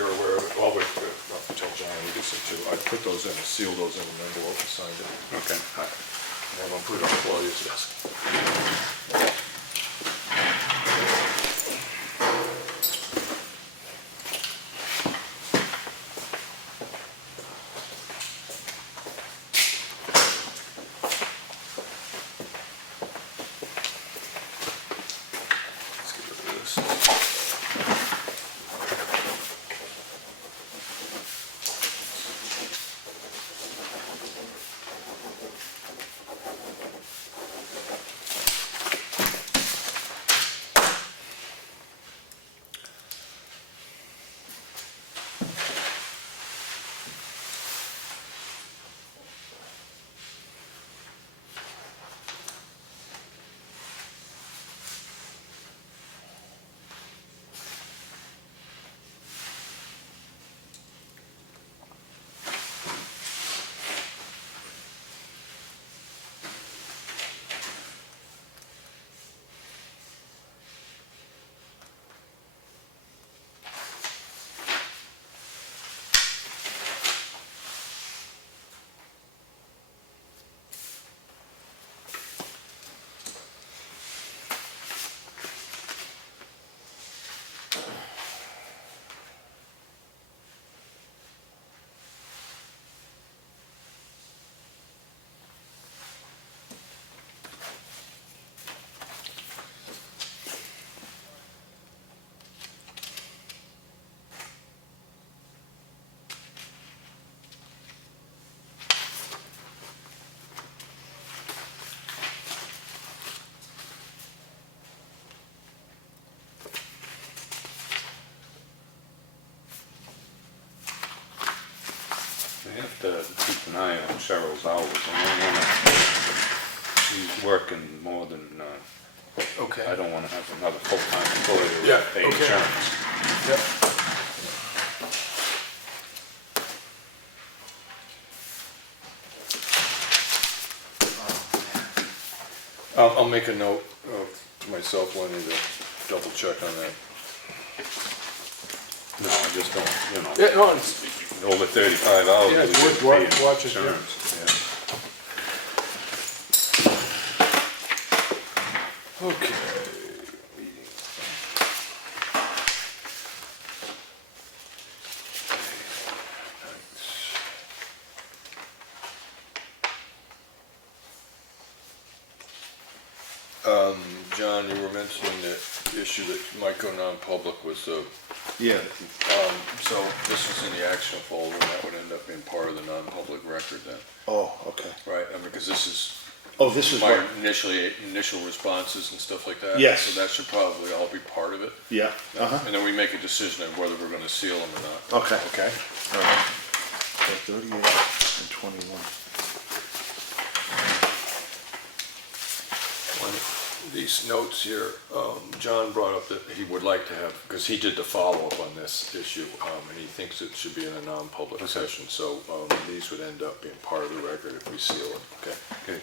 you're aware of it, well, but I'll tell John we do some too. I put those in, sealed those in an envelope and signed it. Okay. And I'll put it on Claudia's desk. Let's get rid of this. We have to keep an eye on Cheryl's hours. I don't wanna, she's working more than, Okay. I don't wanna have another full-time employee Yeah, with pay okay. insurance. Yep. I'll make a note to myself, Lenny, to double check on that. No, I just don't, you know, Yeah, no, it's, over 35 hours. Yeah, it's we worth get paid watching, yeah. insurance, yeah. okay. John, you were mentioning the issue that might go non-public was Yeah, so this is in the action folder, and that would end up being part of the non-public record then, oh, okay. right? I mean, because this is Oh, this is my what, initial responses and stuff like that. Yes. So that should probably all be part of it. yeah, uh-huh, And then we make a decision on whether we're gonna seal them or not. okay. Okay? All right. So 38 and 21. These notes here, John brought up that he would like to have, because he did the follow-up on this issue, and he thinks it should be in a non-public session, so these would end up being part of the record if we seal it, okay? Okay.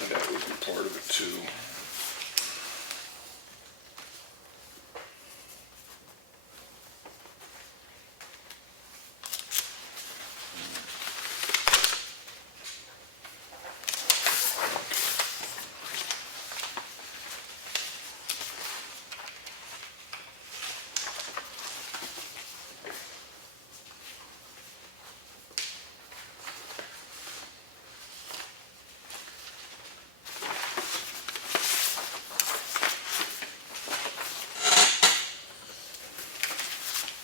And that would be part of it too.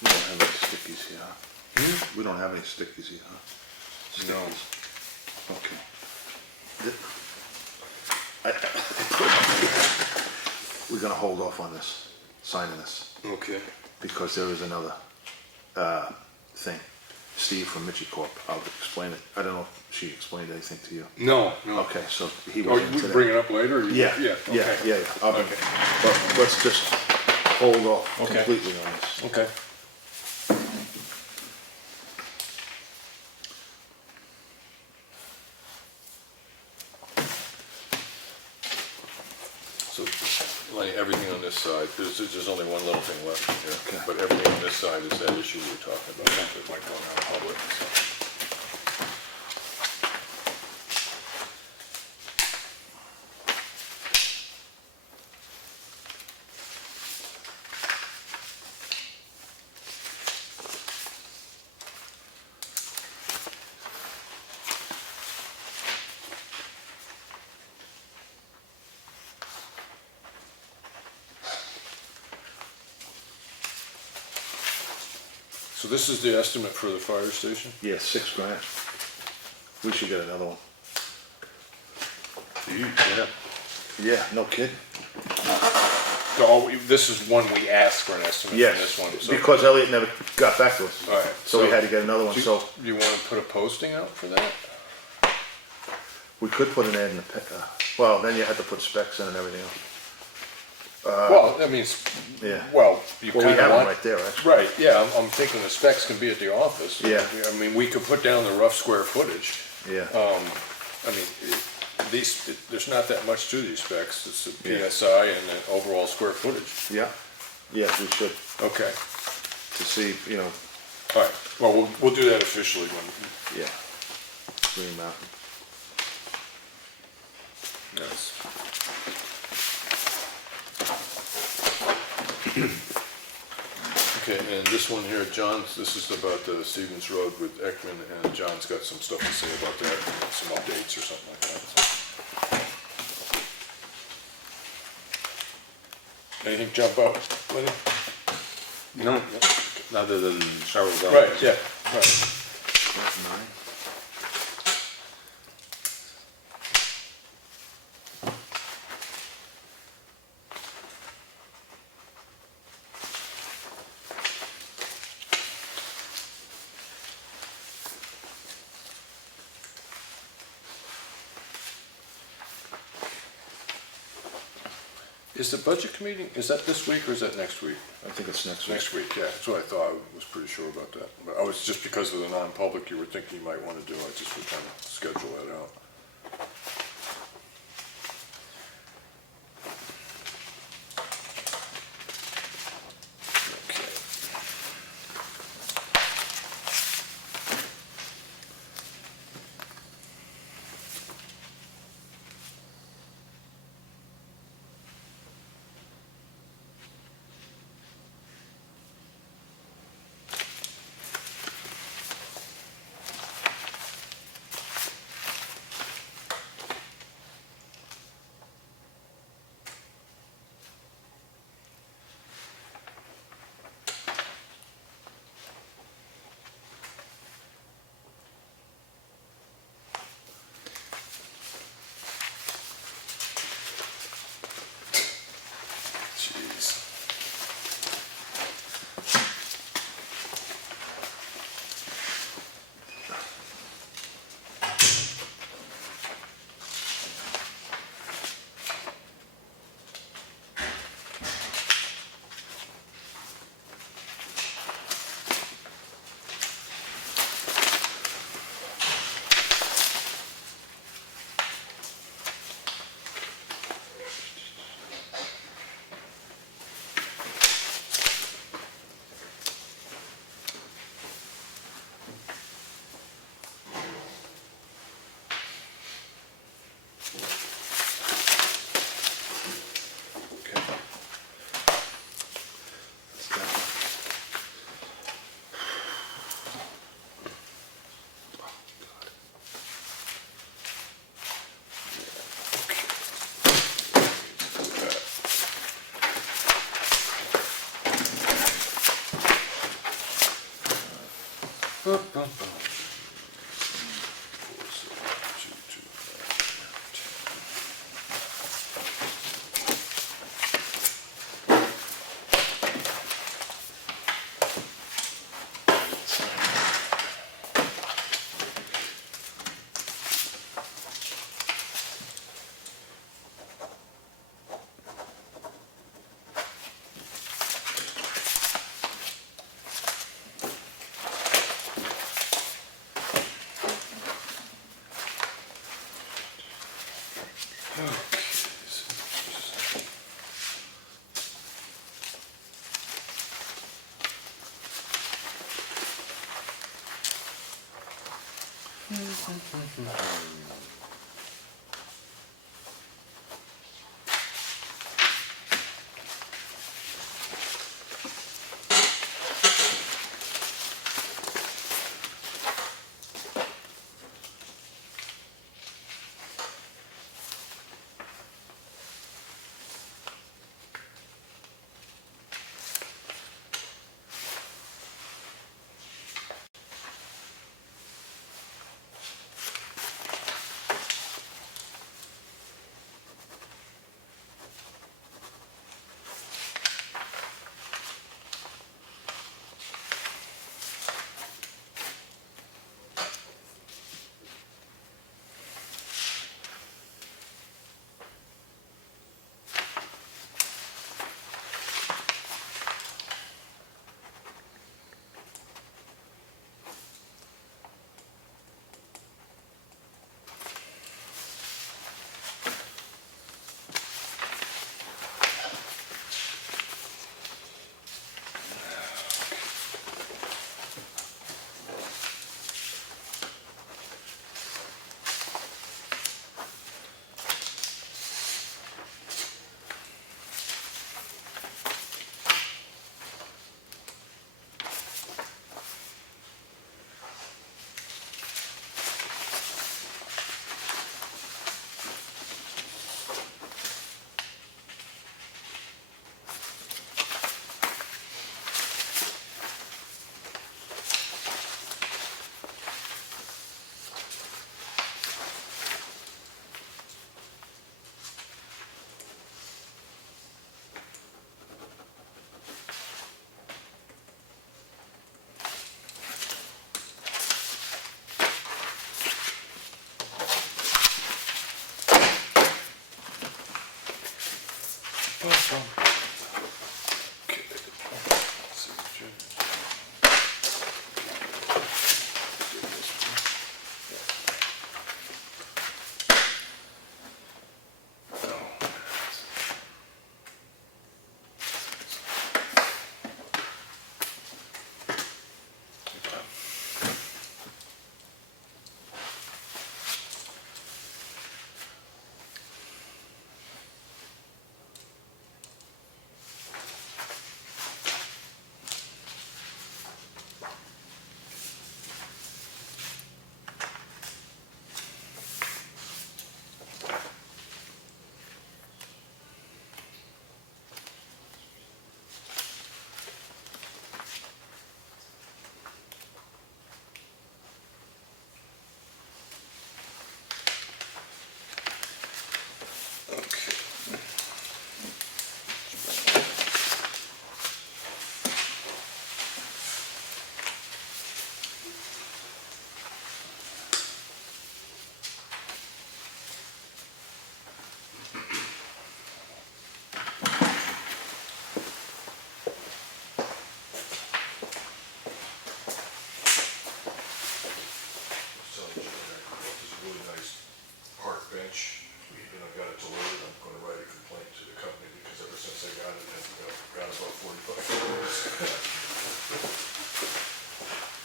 We don't have any stickies here, huh? We don't have any stickies here, huh? No. Stickies. Okay. We're gonna hold off on this, signing this, Okay. because there is another, thing. Steve from Michicorp, I'll explain it. I don't know if she explained anything to you. No, no. Okay, so he Oh, was we in can today. bring it up later? or you- Yeah, Yeah, yeah, okay. yeah, yeah. Okay. But let's just hold off Okay. completely on this. Okay. So, Lenny, everything on this side, there's only one little thing left in here, Okay. but everything on this side is that issue we were talking about, that might go out public, so. So this is the estimate for the fire station? Yeah, $6,000. We should get another one. Yeah. Yeah, no kidding. Oh, this is one we asked for an estimate Yes, for this one, so. because Elliot never got back to us. All right, So we had to get another one, Do so you want to put a posting out for that? we could put an ad in the, well, then you had to put specs in and everything else. Well, that means, Yeah. well, you Well, we kind of have them want. right there, actually. Right, yeah, I'm thinking the specs can be at the office. Yeah. I mean, we could put down the rough square footage. Yeah, I mean, there's not that much to these specs. It's the Yeah. PSI and the overall square footage. yeah, yeah, we should, Okay, to see, you know, all right. Well, we'll do that officially when, yeah. Green Mountain. yes. Okay, and this one here, John's, this is about the Stevens Road with Ekman, and John's got some stuff to say about that, some updates or something like that. Anything jump out, Lenny? No, other than Cheryl's out. Right, yeah, right. That's 9. Is the budget meeting, is that this week or is that next week? I think it's next week. Next week, yeah, that's what I thought, I was pretty sure about that. But I was, just because of the non-public you were thinking you might want to do, I just was trying to schedule that out. Okay. Jeez. Okay. That's that. Oh, God.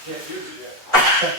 Can't use it yet.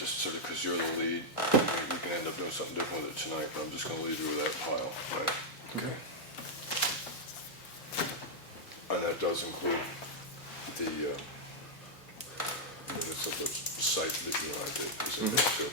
to sort of, because you're the lead, we can end up doing something different with it tonight, but I'm just gonna leave you with that pile, right? Okay. And that does include the minutes of the site that you and I did, is in there too.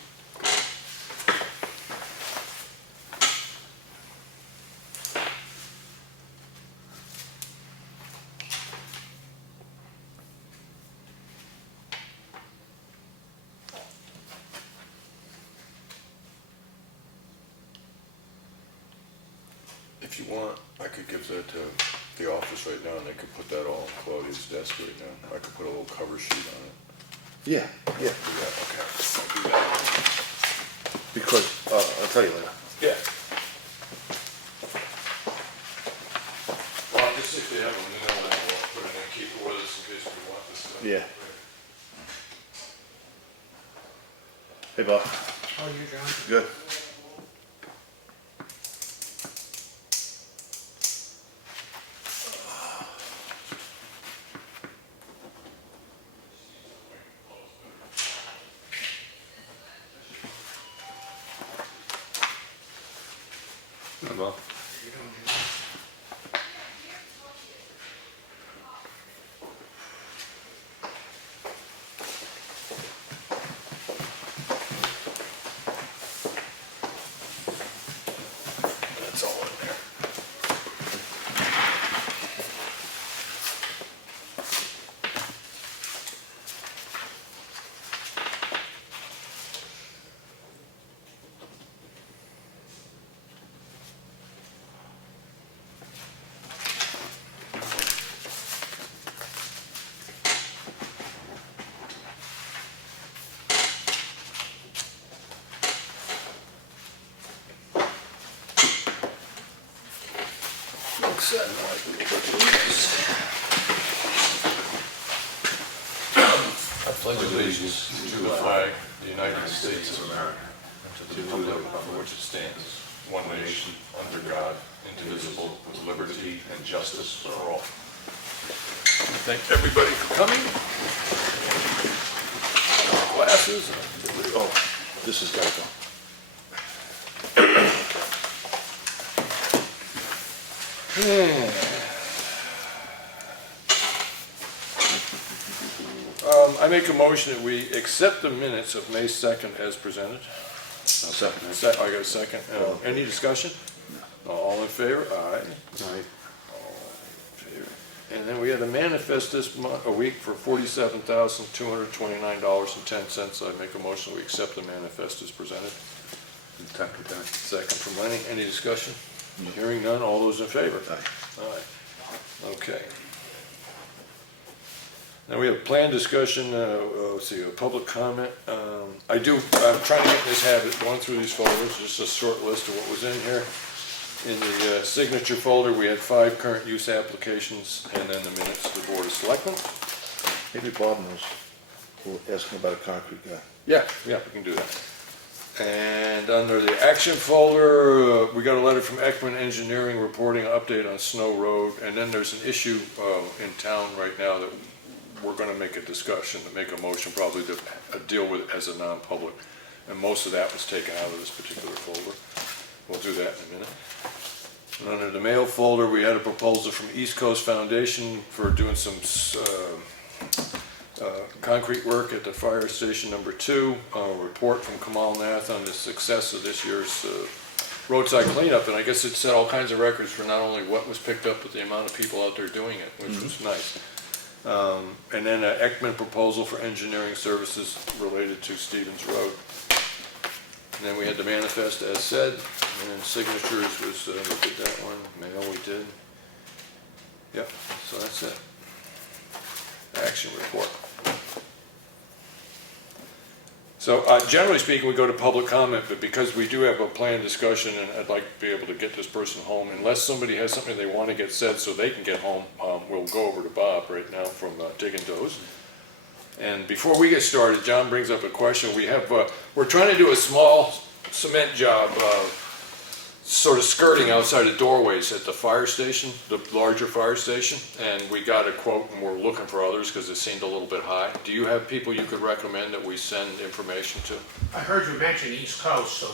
If you want, I could give that to the office right now, and they could put that all on Claudia's desk right now. I could put a little cover sheet on it. Yeah, yeah, Do that, okay, I'll do that. because, I'll tell you later. Yeah. Well, just if they have a minute, then we'll put it in, keep it with us in case we want this stuff. Yeah. Hey, Bob. How are you, John? Good. Well, That's all in there. Looks that like we put these. I pledge allegiance to the flag of the United States of America, and to the republic for which it stands, one nation, under God, indivisible, with liberty and justice for all. Thank everybody for coming. Glasses. Oh, this has gotta go. I make a motion that we accept the minutes of May 2nd as presented. Second. I got a second. Any discussion? All in favor? Aye. Aye. And then we had a manifest this month, a week for $47,229.10. I make a motion we accept the manifest as presented. Second from Lenny. Any discussion? Hearing none. All those in favor? Aye. Aye. Okay. Now we have planned discussion, let's see, a public comment. I'm trying to get this habit, going through these folders, just a short list of what was in here. In the signature folder, we had 5 current use applications, and then the minutes of the Board of Selectmen. Maybe Bob knows. We're asking about a concrete guy. Yeah, we can do that. And under the action folder, we got a letter from Ekman Engineering reporting an update on Snow Road, and then there's an issue in town right now that we're gonna make a discussion, to make a motion probably to deal with it as a non-public. And most of that was taken out of this particular folder. We'll do that in a minute. And under the mail folder, we had a proposal from East Coast Foundation for doing some concrete work at the fire station number 2. A report from Comeau on the success of this year's roadside cleanup. And I guess it set all kinds of records for not only what was picked up, but the amount of people out there doing it, which was nice. And then an Ekman proposal for engineering services related to Stevens Road. And then we had the manifest as said, and then signatures was, we did that one, mail we did. Yep, so that's it. Action report. So generally speaking, we go to public comment, but because we do have a planned discussion and I'd like to be able to get this person home, unless somebody has something they want to get said so they can get home, we'll go over to Bob right now from Digging Toes. And before we get started, John brings up a question. We're trying to do a small cement job sort of skirting outside the doorways at the fire station, the larger fire station, and we got a quote and we're looking for others because it seemed a little bit high. Do you have people you could recommend that we send information to? I heard you mention East Coast, so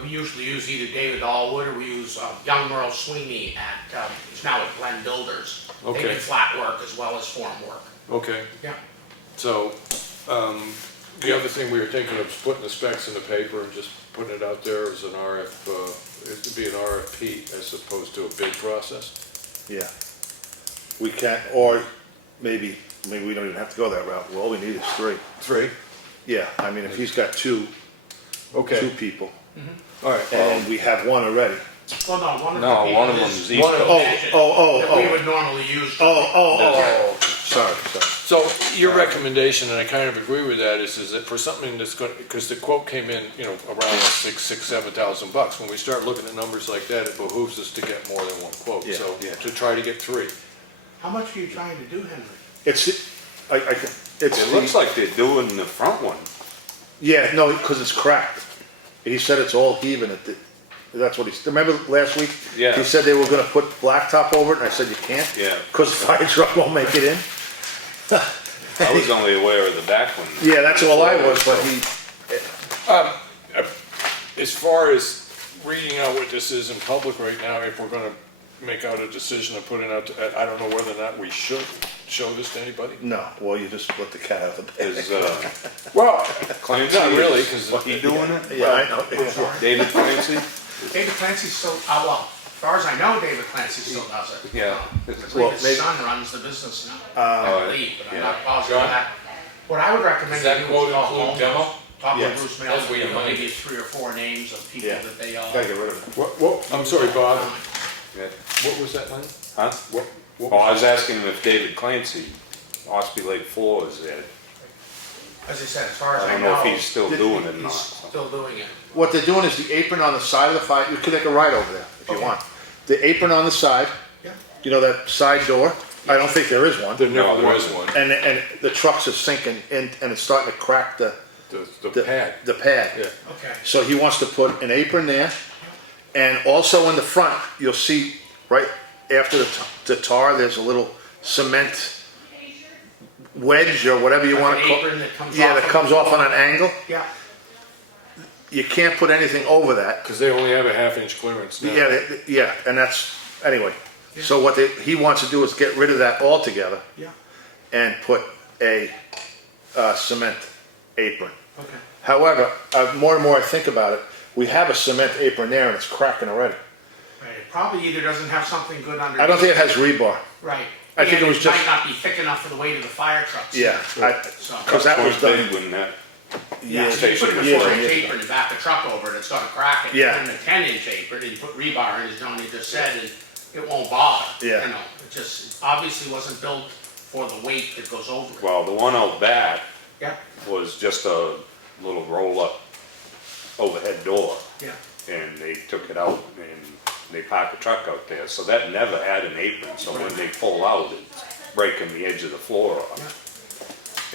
we usually use either David Allwood or we use young Merle Sweeney at, he's now at Glen Builders. They Okay. do flat work as well as form work. Okay, Yeah. so the other thing we were thinking of is putting the specs in the paper and just putting it out there as an it would be an RFP as opposed to a bid process. Yeah. We can't, or maybe we don't even have to go that route. Well, all we need is 3. 3? Yeah, I mean, if he's got 2 Okay, people, all right. and we have 1 already. Well, no, one of the No, people one of is- them's East one of- Coast. that we would normally use. Sorry. So your recommendation, and I kind of agree with that, is that for something that's going, because the quote came in, around $7,000. When we start looking at numbers like that, it behooves us to get more than 1 quote. Yeah, So yeah. to try to get 3. How much are you trying to do, Henry? It's It looks like they're doing the front one. Yeah, no, because it's cracked. And he said it's all heaving. That's what remember last week? Yeah. He said they were gonna put blacktop over it, and I said, you can't? Yeah. Because the fire truck won't make it in. I was only aware of the back one. Yeah, that's all I was, but As far as reading out what this is in public right now, if we're going to make out a decision and put it out, I don't know whether or not we should show this to anybody. no, well, you just let the cat out of the bag. Is Well, Clancy, not really, is 'cause- he doing it? Yeah, I know. David Clancy? David Clancy still, well, as far as I know, David Clancy still does it. Yeah. I Well, believe his maybe- son runs the business now, I believe, but I'm not positive of John? that. What I would recommend Does that you do quote is call include home, demo? talk with Yes. Bruce That's where your Mail, money- maybe 3 or 4 names of people Yeah. that they Gotta get rid of it. what, I'm sorry, Bob, Yeah. what was that line? Huh? What Oh, I was asking him if David Clancy, Espie Lake Floors, there. As I said, as far as I I don't know. know if he's still doing it or He's not. still doing it. What they're doing is the apron on the side of the fire, you could take a ride over there if you Okay. want. The apron on the side, Yeah. you know that side door? I don't think there is one. There No, never was one. And the trucks are sinking in, and it's starting to crack the The pad. The pad. Yeah. Okay. So he wants to put an apron there, and also in the front, you'll see right after the tar, there's a little cement wedge or whatever you Like want an to call. apron that comes Yeah, off that of comes the off on floor. an angle. Yeah. You can't put anything over that. Because they only have a 1/2 inch clearance now. Yeah, and that's anyway. So what he wants to do is get rid of that altogether Yeah. and put a cement apron. Okay. However, more and more I think about it, we have a cement apron there and it's cracking already. Right. It probably either doesn't have something good underneath. I don't think it has rebar. Right. I think And it was just- might not be thick enough for the weight of the fire trucks. Yeah, So. because that was Big done. when that, Yeah, so you put a years 4-inch ago. apron and back the truck over it, it's gonna crack it. Yeah. Put in a 10-inch apron and you put rebar in, as Johnny just said, and it won't bother. Yeah. You know, it just obviously wasn't built for the weight that goes over it. well, the one out back Yeah, was just a little roll-up overhead door. yeah. And they took it out and they parked the truck out there, so that never had an apron, so when they pull out, it's breaking the edge of the floor off.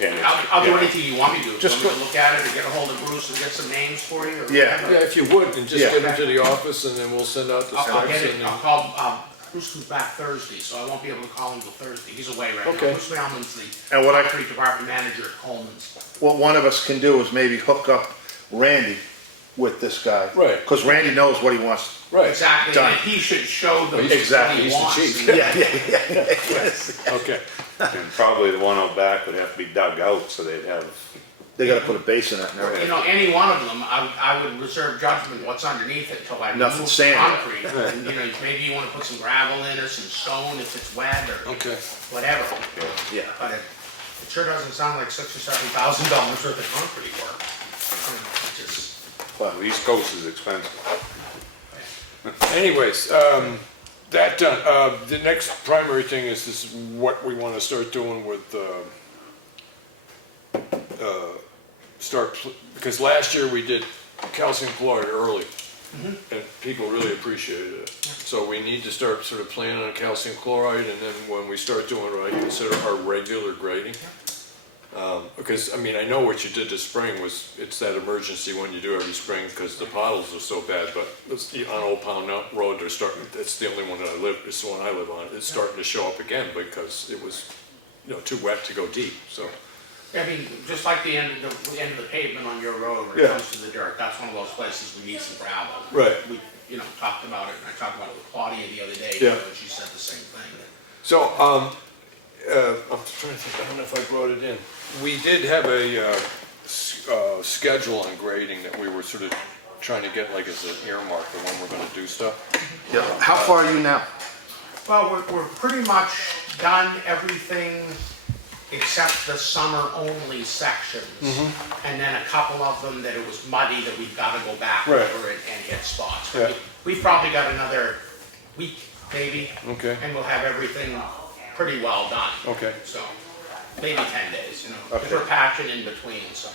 And it's- I'll do yeah. anything you want me to do. Just Want me to look at it or get a hold of Bruce and get some names for you or Yeah. whatever? Yeah, if you would, and just Yeah. get them to the office and then we'll send out the I'll specs. get it, and I'll then- call, Bruce comes back Thursday, so I won't be able to call him till Thursday. He's away right now. Okay. Bruce Mailman's the And what I- concrete department manager at Coleman's. What one of us can do is maybe hook up Randy with this guy. Right. Because Randy knows what he wants. Right, Exactly, Done. and he should show them Exactly. what he He's the wants. chief. Yeah. okay. And probably the one out back would have to be dug out, so they'd have, They gotta put a base in it and You everything. know, any one of them, I would reserve judgment what's underneath it until I Nothing remove the sand. concrete. And, you know, maybe you wanna put some gravel in or some stone if it's wet or Okay. whatever. Yeah. But it sure doesn't sound like $6,000 or $7,000 worth of concrete work. It just, the East Coast is expensive. Anyways, that done, the next primary thing is this is what we want to start doing with, because last year we did calcium chloride early, and people really appreciated it. So we need to start sort of planning on calcium chloride, and then when we start doing right, consider our regular grading. Because, I mean, I know what you did this spring was, it's that emergency one you do every spring because the potholes are so bad, but on Old Pound Road, they're starting, it's the only one that it's the one I live on, it's starting to show up again because it was, too wet to go deep, so. I mean, just like the end of the pavement on your road when it Yeah. comes to the dirt, that's one of those places we need some gravel. Right. We, talked about it, and I talked about it with Claudia the other day, Yeah. and she said the same thing. So, I'm trying to think, I don't know if I brought it in. We did have a schedule on grading that we were sort of trying to get like as an earmark for when we're gonna do stuff. Yeah, how far are you now? Well, we're pretty much done everything except the summer-only sections. And then a couple of them that it was muddy that we've got to go back Right. over it and hit spots. Yeah. We've probably got another week, maybe. Okay. And we'll have everything pretty well done. Okay. So, maybe 10 days, because Okay. we're patching in between, so.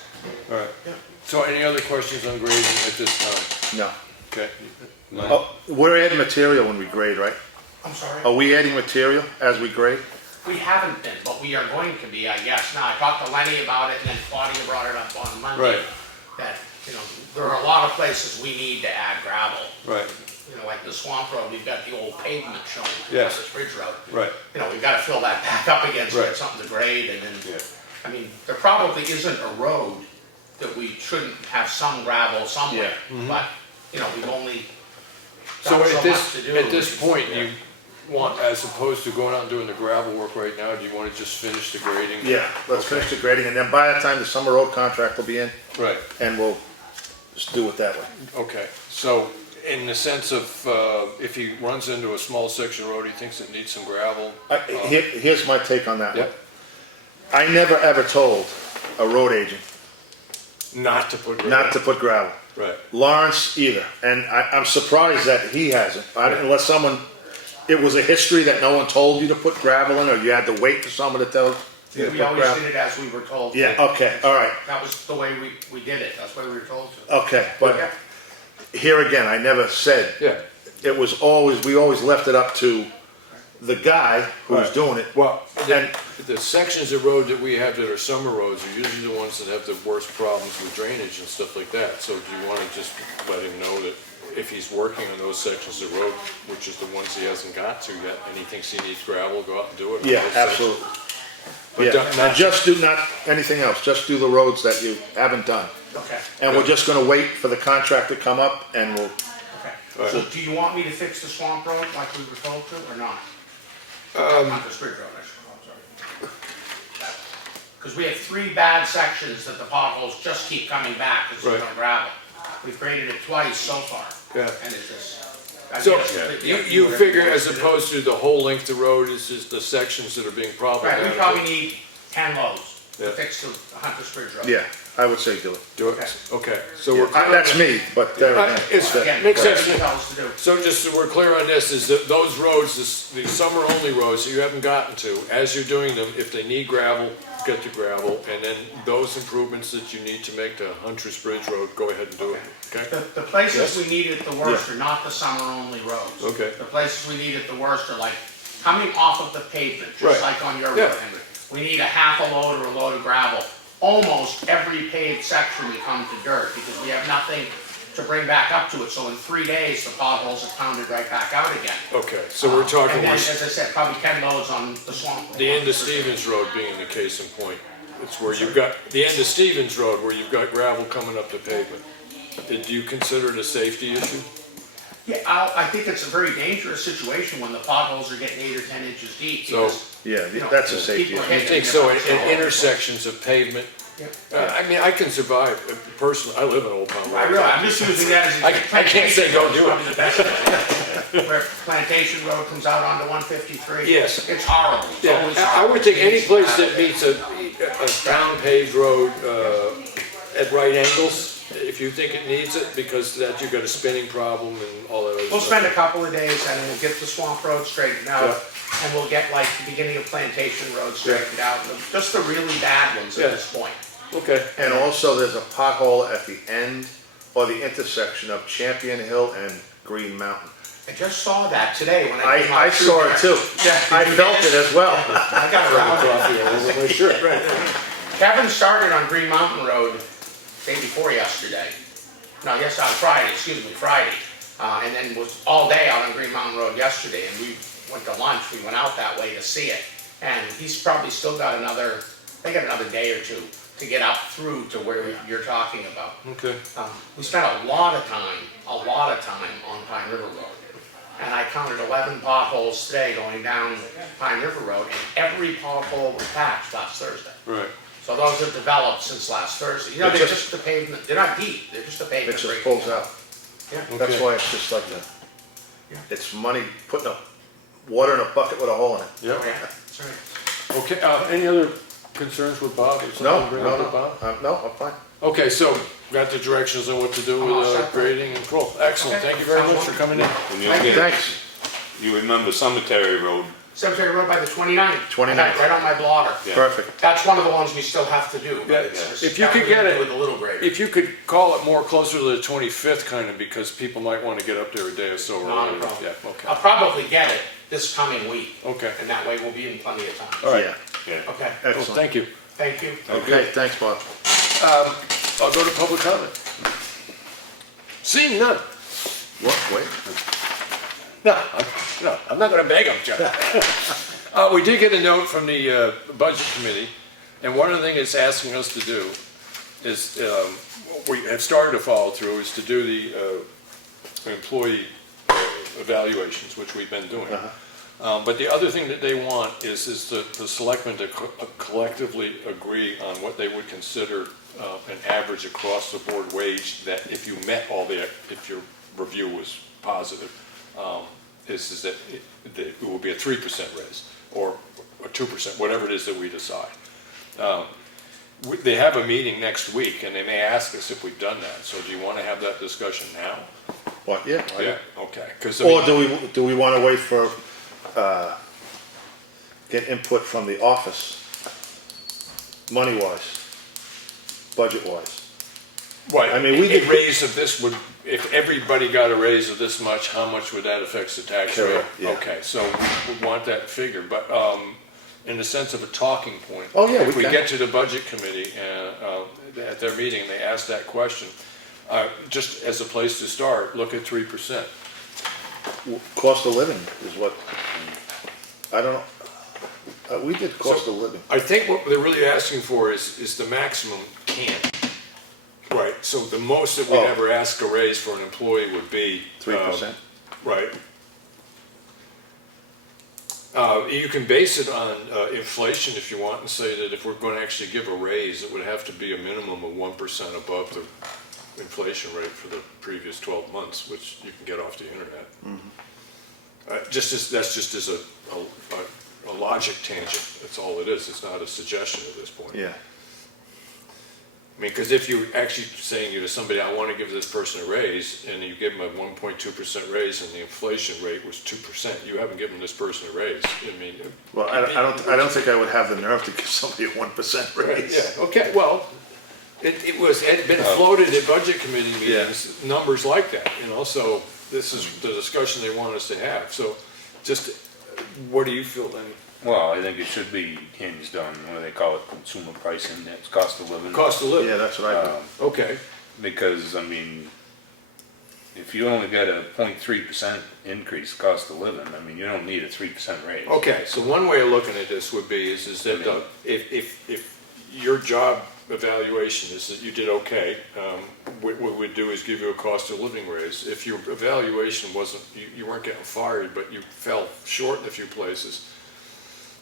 All right. Yeah. So any other questions on grading at this time? No. Okay. Oh, we're adding material when we grade, right? I'm sorry? Are we adding material as we grade? We haven't been, but we are going to be, I guess. Now, I talked to Lenny about it, and then Claudia brought it up on Monday. Right. That, there are a lot of places we need to add gravel. Right. Like the Swamp Road, we've got the old pavement showing. Yes. This Ridge Road. Right. We've gotta fill that back up again, so Right. it's something to grade, and then, Yeah. I mean, there probably isn't a road that we shouldn't have some gravel somewhere. But, we've only So got so at much to do. this point, you want, as opposed to going out and doing the gravel work right now, do you want to just finish the grading? Yeah, let's Okay. finish the grading, and then by the time the summer road contract will be in, Right. and we'll just do it that way. Okay. So in the sense of, if he runs into a small section road, he thinks it needs some gravel. Here's my take on that one. Yep. I never ever told a road agent Not to put gravel. not to put gravel. Right. Lawrence either, and I'm surprised that he hasn't, unless it was a history that no one told you to put gravel in, or you had to wait for someone to tell you to We put always gravel. did it as we were told. Yeah, okay, all right, That was the way we did it, that's the way we were told to. okay, but here again, I never said, Yeah. it was always, we always left it up to the guy who was Right. doing it. Well, And- the sections of road that we have that are summer roads are usually the ones that have the worst problems with drainage and stuff like that. So do you want to just let him know that if he's working on those sections of road, which is the ones he hasn't got to yet, and he thinks he needs gravel, go out and do it? on Yeah, those sections? absolutely. But Yeah, not- and just do not, anything else, just do the roads that you haven't done. Okay, And we're just gonna wait for the contract to come up, and we'll, okay. Right. So do you want me to fix the Swamp Road like we were told to, or not? Not the Street Road, I should, I'm sorry. Because we have 3 bad sections that the potholes just keep coming back, because there's no Right. gravel. We've graded it twice so far. Yeah. And it's just. I So guess you whatever figure want as to do. opposed to the whole length of road is just the sections that are being problematic? Right, we probably need 10 loads Yeah. to fix the Hunter's Bridge Road. yeah, I would say do it. Do it, okay, so we're. That's me, but there again. It's, Again, makes whatever sense. you tell us to do. So just so we're clear on this, is that those roads, the summer-only roads that you haven't gotten to, as you're doing them, if they need gravel, get the gravel, and then those improvements that you need to make to Hunter's Bridge Road, go ahead and do it, okay? The places Yes. we need it the worst are not the summer-only roads. Okay. The places we need it the worst are like coming off of the pavement, Right. just like on your Yeah. road, Henry. We need a half a load or a load of gravel. Almost every paved section we come to dirt, because we have nothing to bring back up to it, so in 3 days, the potholes have pounded right back out again. Okay, so we're talking, And then, as I said, probably 10 loads on the Swamp. the end of Stevens Road being the case in point. It's where you've got, the end of Stevens Road, where you've got gravel coming up the pavement. Did you consider it a safety issue? Yeah, I think it's a very dangerous situation when the potholes are getting 8 or 10 inches deep, So- because, Yeah, you know, that's a safety people are issue. I hitting think so, them. in intersections of pavement. Yeah. I mean, I can survive, personally, I live in Old Town I Road. realize, I'm just using that as an I example. can't say don't do it. Plantation Road's probably the best. Where Plantation Road comes out onto 153. Yes. It's horrible. It's Yeah, always I horrible. would think any It's place bad. that meets a town paved road, at right angles, if you think it needs it, because that you've got a spinning problem and all that other stuff. We'll spend a couple of days and we'll get the Swamp Road straightened out. And we'll get like the beginning of Plantation Road straightened out, just the really bad ones Yeah. at this point. Okay, And also, there's a pothole at the end, or the intersection of Champion Hill and Green Mountain. I just saw that today when I came out I through saw it there. too. Yeah. I felt it as well. I got around it. coffee all over my shirt, right. Kevin started on Green Mountain Road day before yesterday. No, yes, on Friday, Friday. And then was all day out on Green Mountain Road yesterday, and we went to lunch, we went out that way to see it. And he's probably still got another day or two to get up through to where you're talking about. Okay. We spent a lot of time on Pine River Road. And I counted 11 potholes today going down Pine River Road, and every pothole was patched last Thursday. Right. So those have developed since last Thursday. You know, they're just the pavement, they're not deep, they're just the It pavement. just breaking pulls down. out. Yeah. That's Okay. why it's just like Yeah. it's money, putting a water in a bucket with a hole in it. Yeah. Oh, yeah, that's right. Okay, any other concerns with Bob or something? No, Bring no, up with Bob? no, I'm fine. Okay, so got the directions on what to do I'm all with set. grading and control. Excellent, Okay. thank you very much for coming in. And you'll Thank you. get, Thanks. you remember Cemetery Road, Cemetery Road by the 29th. 29th. Right on my blotter. Yeah. Perfect. That's one of the ones we still have to do. Yeah, It's if you could get it- with a little grader. If you could call it more closer to the 25th, kind of, because people might want to get up there a day or so Not a early. problem. Yeah, okay. I'll probably get it this coming week. Okay. And that way we'll be in plenty of time. All right. Yeah. yeah. Okay, Well, Excellent. thank you. thank you. Okay, thanks, Bob. I'll go to public comment. Seeing none. What, wait? No, I'm not gonna beg them, John. We did get a note from the Budget Committee, and one of the things it's asking us to do is, we have started to follow through, is to do the employee evaluations, which we've been doing. But the other thing that they want is the selectmen to collectively agree on what they would consider an average across the board wage that if you met if your review was positive, is that it will be a 3% raise or a 2%, whatever it is that we decide. They have a meeting next week and they may ask us if we've done that. So do you want to have that discussion now? What, yeah? Yeah, okay. 'Cause, Or do we wanna wait for, get input from the office, money-wise, budget-wise? Right, I mean, we a did- raise of this would, if everybody got a raise of this much, how much would that affect the tax rate? Correct, yeah. Okay, so we want that figure, but in the sense of a talking point. Oh, yeah, If we we can. get to the budget committee at their meeting, they ask that question, just as a place to start, look at 3%. Cost of living is what, I don't know, we did cost of living. I think what they're really asking for is the maximum can. Right, so the most that we'd Oh. ever ask a raise for an employee would be. 3%? Right. You can base it on inflation if you want and say that if we're going to actually give a raise, it would have to be a minimum of 1% above the inflation rate for the previous 12 months, which you can get off the internet. That's just as a logic tangent, that's all it is, it's not a suggestion at this point. Yeah, I mean, because if you're actually saying to somebody, I want to give this person a raise, and you give them a 1.2% raise and the inflation rate was 2%, you haven't given this person a raise. I mean. well, I don't think I would have the nerve to give somebody a 1% raise. Yeah, okay, well, it had been floated at budget committee meetings, numbers like that, you know, so this is the discussion they want us to have. So just, what do you feel, Lenny? Well, I think it should be hinged on, what do they call it, consumer price index, cost of living. Cost of living? Yeah, that's what I do. Okay, Because, I mean, if you only get a 0.3% increase cost of living, I mean, you don't need a 3% raise. okay, so one way of looking at this would be is that if your job evaluation is that you did okay, what we'd do is give you a cost of living raise. If your evaluation wasn't, you weren't getting fired, but you fell short in a few places,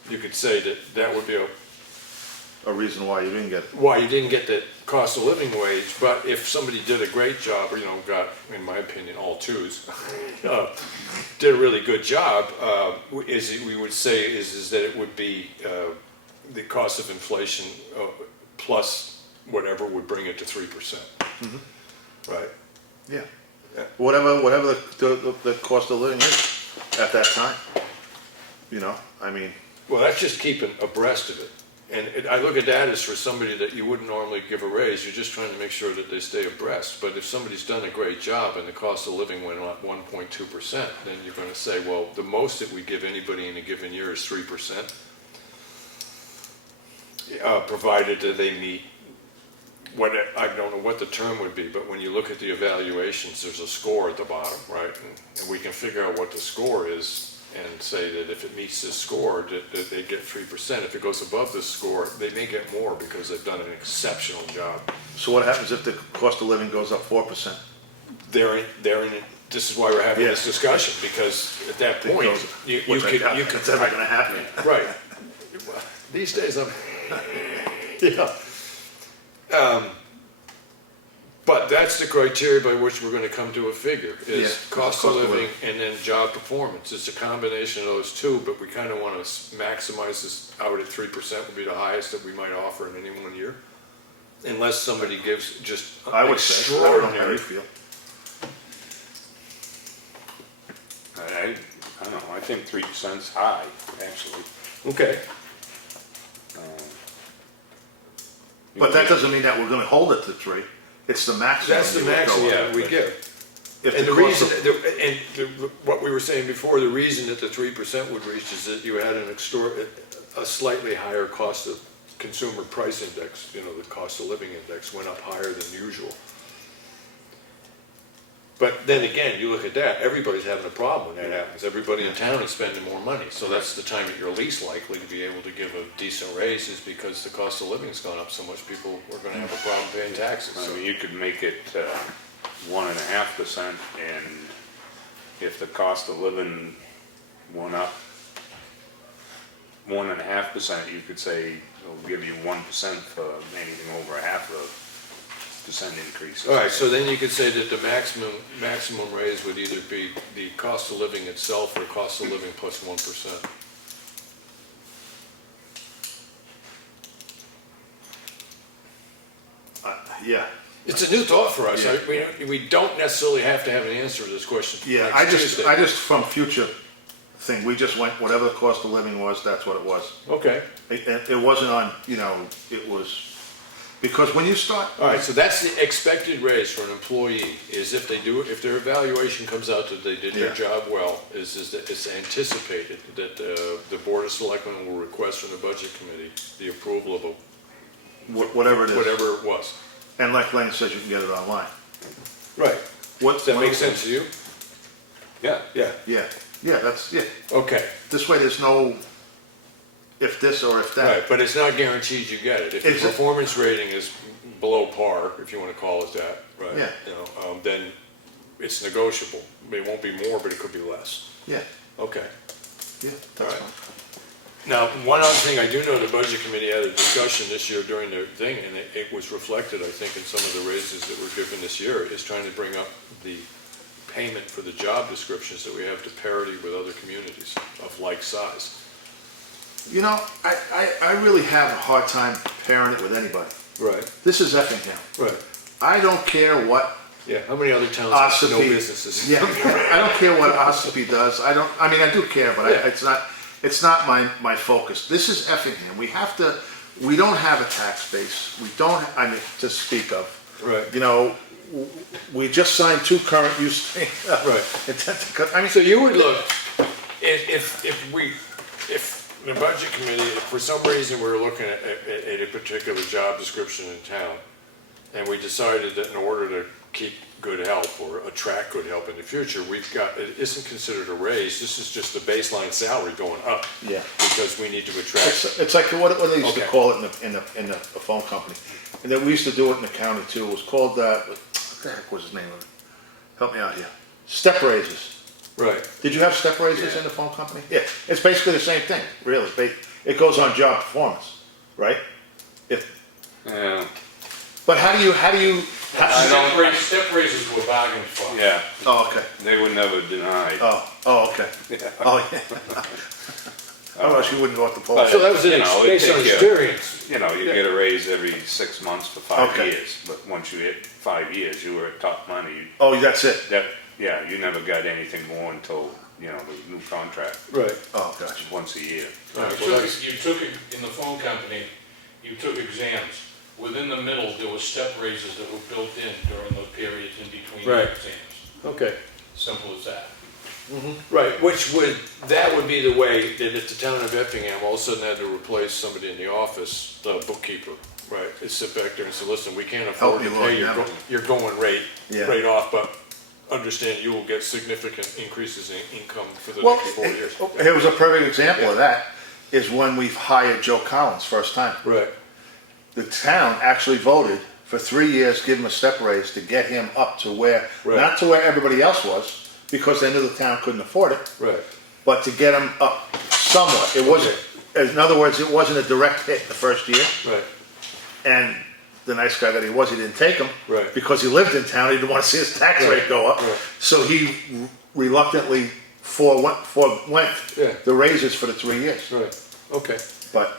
you could say that would be A reason why you didn't get it. why you didn't get that cost of living wage. But if somebody did a great job, or, you know, got, in my opinion, all twos, did a really good job, we would say is that it would be the cost of inflation plus whatever would bring it to 3%. Right? Yeah. Yeah. Whatever the cost of living is at that time. You know, I mean, Well, that's just keeping abreast of it. And I look at that as for somebody that you wouldn't normally give a raise, you're just trying to make sure that they stay abreast. But if somebody's done a great job and the cost of living went up 1.2%, then you're going to say, well, the most that we give anybody in a given year is 3%. provided that they meet what, I don't know what the term would be, but when you look at the evaluations, there's a score at the bottom, right? And we can figure out what the score is and say that if it meets this score, that they get 3%. If it goes above this score, they may get more because they've done an exceptional job. So what happens if the cost of living goes up 4%? This is why we're having this discussion, because at that point, you could. It's never gonna happen. Right. Well, these days, yeah. But that's the criteria by which we're gonna come to a figure, is Yeah, cost of living and then job performance. It's a combination of those two, but we kinda wanna maximize this out at 3% would be the highest that we might offer in any one year. Unless somebody gives just I would say, I don't know how you extraordinary. feel. I don't know, I think 3%'s high, actually. Okay. But that doesn't mean that we're gonna hold it to 3. It's the maximum. That's the you would go maximum up. we give. If And the the cost reason, of, what we were saying before, the reason that the 3% would reach is that you had a slightly higher cost of consumer price index, the cost of living index went up higher than usual. But then again, you look at that, everybody's having a problem when that happens. Everybody in town is spending more money, so that's the time that you're least likely to be able to give a decent raise, is because the cost of living's gone up so much, people are gonna have a problem paying taxes. I So mean, you could make it 1.5%, and if the cost of living went up 1.5%, you could say it'll give you 1% for anything over a 0.5% increase. all right, so then you could say that the maximum raise would either be the cost of living itself or cost of living plus 1%. yeah, It's a new thought for us. Yeah. We don't necessarily have to have an answer to this question yeah, next Tuesday. I just, from future thing, we just went, whatever the cost of living was, that's what it was. Okay, It wasn't on, it was, because when you start, all right, so that's the expected raise for an employee, is if if their evaluation comes out that they did their Yeah. job well, is that it's anticipated that the Board of Selectmen will request from the Budget Committee the approval of whatever it is. whatever it was. And like Lane says, you can get it online. Right. Does that make sense to you? Yeah. Yeah. Yeah, that's, yeah. Okay. This way, there's no if this or if that. Right, but it's not guaranteed you get it. If the Is it- performance rating is below par, if you want to call it that, right? Yeah. Then it's negotiable. It won't be more, but it could be less. Yeah, Okay. yeah, that's Right. fine. Now, one other thing, I do know the Budget Committee had a discussion this year during their thing, and it was reflected, I think, in some of the raises that were given this year, is trying to bring up the payment for the job descriptions that we have to parity with other communities of like size. I really have a hard time pairing it with anybody. Right. This is Effingham. Right. I don't care what Yeah, how many other towns have no Espie, businesses? yeah, I don't care what Espie does. I do care, but Yeah. it's not my focus. This is Effingham. We don't have a tax base. We don't, to speak of. Right. We just signed 2 current use. Right. So So you would look, if the Budget Committee, if for some reason we're looking at a particular job description in town, and we decided that in order to keep good help or attract good help in the future, it isn't considered a raise, this is just the baseline salary going up. Yeah. Because we need to attract. It's like what they used to Okay. call it in the phone company, and then we used to do it in the county too. It was called what the heck was his name of it? Help me out here. Step raises. Right. Did you have step raises in the phone company? Yeah, it's basically the same thing, really. It goes on job performance, right? Yeah. But how do you? Step raises were bargained for. Yeah, Oh, okay. they were never denied. Oh, okay. Yeah. Oh, yeah. Otherwise, you wouldn't go at the poll. But- So that was You know, based on it'd take experience. You get a raise every 6 months for 5 Okay. years, but once you hit 5 years, you were at top money. Oh, that's it. You never got anything more until, the new contract, Right. Oh, gotcha. once a year. All right, well, You took it in the phone company, you took exams. Within the middle, there were step raises that were built in during those periods in between the Right. exams. Okay. Simple as that. Right, that would be the way that if the town of Effingham all of a sudden had to replace somebody in the office, the bookkeeper, right? They sit back there and say, listen, we can't afford to me, Lord, pay never. your going rate Yeah. right off, but understand you will get significant increases in income for the Well, next 4 years. here was a perfect example of that, is when we've hired Joe Collins first time. Right, The town actually voted for 3 years, give him a step raise to get him up to where, Right. not to where everybody else was, because they knew the town couldn't afford it, right, but to get him up somewhat. It wasn't, in other words, it wasn't a direct hit the first year, right, and the nice guy that he was, he didn't take him. Right. Because he lived in town, he didn't want to see his tax Right. rate go up. Right. So he reluctantly forewent Yeah. the raises for the 3 years. right, okay. But,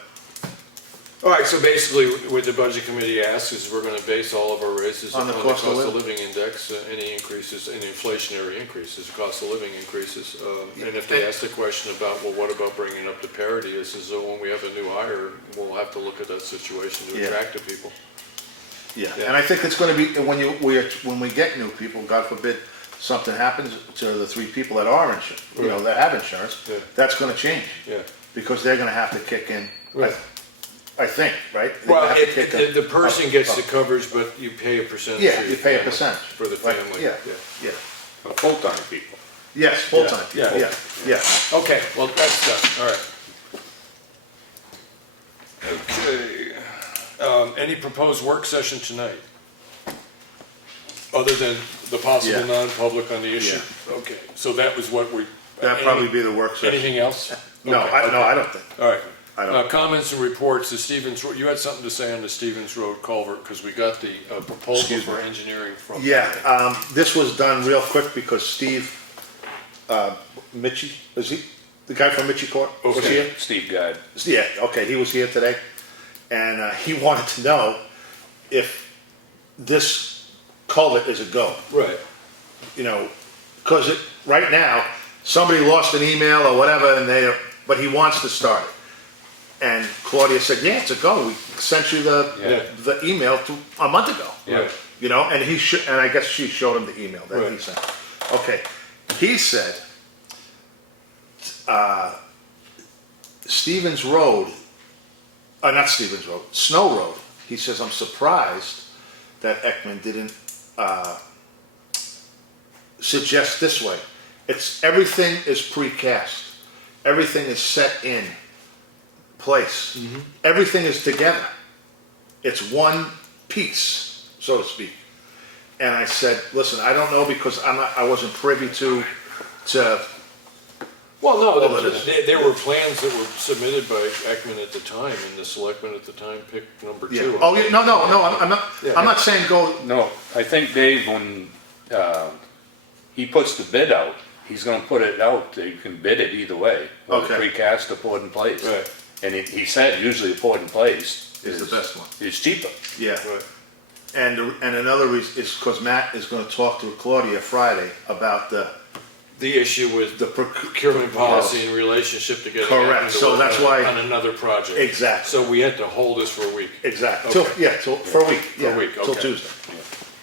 All right, so basically, what the budget committee asks is we're gonna base all of our raises On on the the cost cost of of living index, any increases, any inflationary increases, cost of living increases. And if they ask the question about, well, what about bringing it up to parity, this is when we have a new hire, we'll have to look at that situation to Yeah. attract the people. yeah, Yeah. and I think it's gonna be, when we get new people, God forbid, something happens to the 3 people that are insured, Right. that have insurance, Yeah. that's gonna change. Yeah. Because they're gonna have to kick in, Right. I think, right? They're Well, gonna have to kick in. the person gets the Up. coverage, but you pay a percentage. Yeah, for you your pay a family, percentage. For the Right, family. yeah. Yeah, Full-time people. yes, full-time Yeah, people, yeah. yeah. Okay, well, that's done, all right. Okay, any proposed work session tonight? Other than the possible Yeah. non-public on the issue? Okay, so that was what we. That'd probably be the work session. Anything else? No, Okay, I okay. don't think. All right. I don't- Comments and reports, the Stevens, you had something to say on the Stevens Road culvert, because we got the proposal Excuse for me. engineering from. Yeah, this was done real quick because Steve, Mitchie, is he, the guy from Mitchie Court? Was Okay. here? Steve Guy. Yeah, okay, he was here today, and he wanted to know if this culvert is a go, Right, you know, because right now, somebody lost an email or whatever, but he wants to start it. And Claudia said, yeah, it's a go, we sent you Yeah. the email a month ago. Yeah. You know, and and I guess she showed him the email that he Right. sent. Okay, he said, Stevens Road, not Stevens Road, Snow Road. He says, I'm surprised that Ekman didn't suggest this way. Everything is precast. Everything is set in place. Everything is together. It's one piece, so to speak. And I said, listen, I don't know because I wasn't privy to well, no, All of it. there were plans that were submitted by Ekman at the time, and the selectmen at the time picked number 2. yeah. Oh, yeah, no, I'm not saying go, No, I think Dave, when he puts the bid out, he's gonna put it out, you can bid it either way, whether Okay. precast or poured in place. Right. And he said usually poured in place is the best one. is cheaper. Yeah. Right. And another reason is because Matt is gonna talk to Claudia Friday about the The issue with procurement policy in relationship to getting Correct. Ekman to So work that's on- why- on another project. Exactly. So we had to hold this for a week. Exactly. Okay. For a week. For a week, Till okay. Tuesday.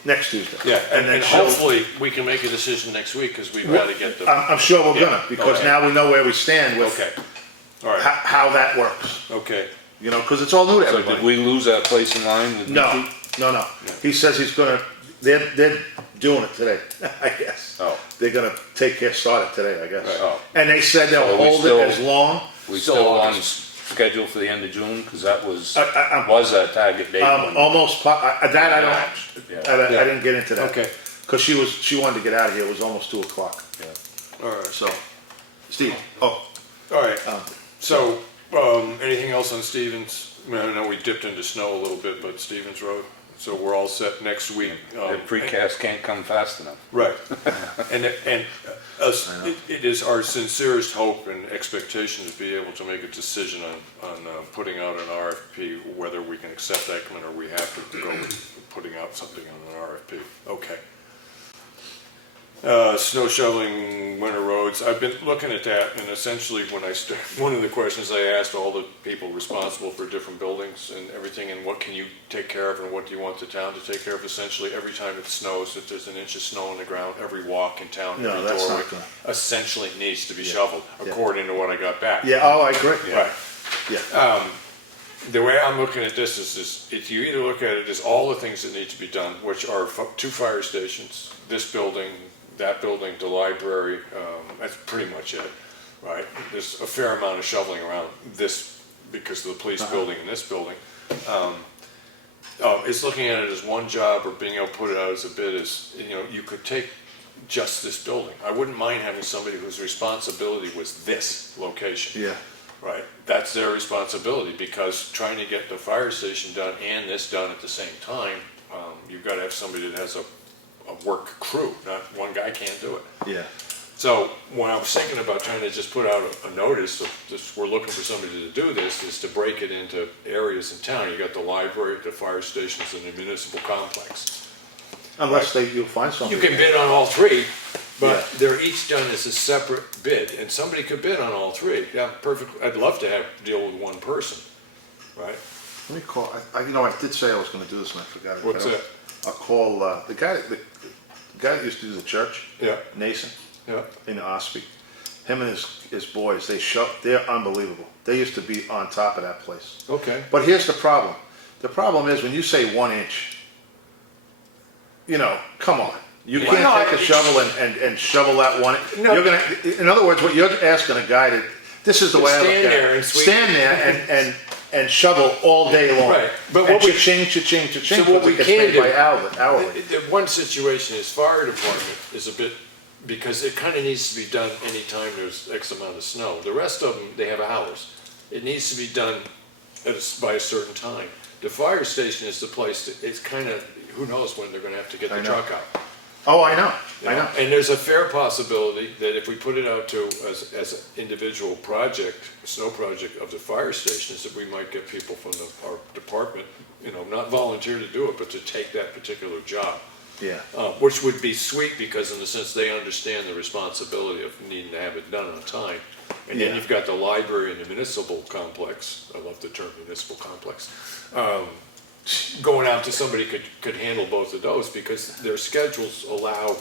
Next Tuesday. Yeah, and then hopefully we can make a decision next week, because we've got to get the. I'm sure we're Yeah. gonna, because Okay. now we know where we stand with Okay, all right, how that works. okay, You know, because it's all new to So did everybody. we lose our place in line with No, Mickey? no. He says he's gonna, they're doing it today, I guess. Oh. They're gonna start it today, I guess. Right. Oh. And they said they'll So we hold it still- as long. We Still still on August. schedule for the end of June, cause that was I'm- our target date. when- Almost, that I Yeah. don't, I didn't get into that. Okay. Cause she wanted to get out of here, it was almost 2:00, all right, so. Steve, oh, all right. So, anything else on Stevens? I mean, I know we dipped into snow a little bit, but Stevens Road, so we're all set next week. The precast can't come fast enough. Right, and it is our sincerest hope and expectation to be able to make a decision on putting out an RFP, whether we can accept Ekman or we have to go with putting out something on an RFP. Okay. Snow shoveling, winter roads, I've been looking at that, and essentially when one of the questions I asked all the people responsible for different buildings and everything, and what can you take care of and what do you want the town to take care of, essentially every time it snows, if there's an inch of snow on the ground, every walk in town, No, every that's doorway, not gonna- essentially needs to be shoveled, according to what I got back. Yeah, oh, I agree. Right. Yeah, The way I'm looking at this is if you either look at it as all the things that need to be done, which are 2 fire stations, this building, that building, the library, that's pretty much it, right? There's a fair amount of shoveling around this because of the police building and this building. It's looking at it as one job or being able to put it out as a bid is, you could take just this building. I wouldn't mind having somebody whose responsibility was this location. yeah, Right, that's their responsibility, because trying to get the fire station done and this done at the same time, you've got to have somebody that has a work crew, not one guy can't do it. yeah. So when I was thinking about trying to just put out a notice of this, we're looking for somebody to do this, is to break it into areas in town. You got the library, the fire stations, and the municipal complex. Unless you'll find something. You can bid on all 3, but Yeah. they're each done as a separate bid, and somebody could bid on all 3. Yeah, perfect. I'd love to deal with one person, right? Let me call, I did say I was gonna do this and I forgot it. What's that? I'll call, the guy that used to do the church. Yeah. Nason, Yeah. in Espie. Him and his boys, they're unbelievable. They used to be on top of that place. Okay. But here's the problem. The problem is when you say 1 inch, come on. You Yeah. can't No, take a shovel and shovel that one. No. You're gonna, in other words, what you're asking a guy to, this is the way I look at it. Stand there and sweep. Stand there and shovel all day long. Right. But And what we- cha-ching, cha-ching, cha-ching, So what because we it gets can paid do- by hourly. The one situation is fire department is a bit, because it kind of needs to be done anytime there's X amount of snow. The rest of them, they have hours. It needs to be done by a certain time. The fire station is the place that, it's kind of, who knows when they're gonna have to get I the know. truck out. Oh, I know, you I know? know. And there's a fair possibility that if we put it out to, as an individual project, a snow project of the fire stations, that we might get people from our department, not volunteer to do it, but to take that particular job. Yeah, Which would be sweet, because in the sense they understand the responsibility of needing to have it done on time. And then Yeah. you've got the library and the municipal complex, I love the term municipal complex, going out to somebody could handle both of those, because their schedules allow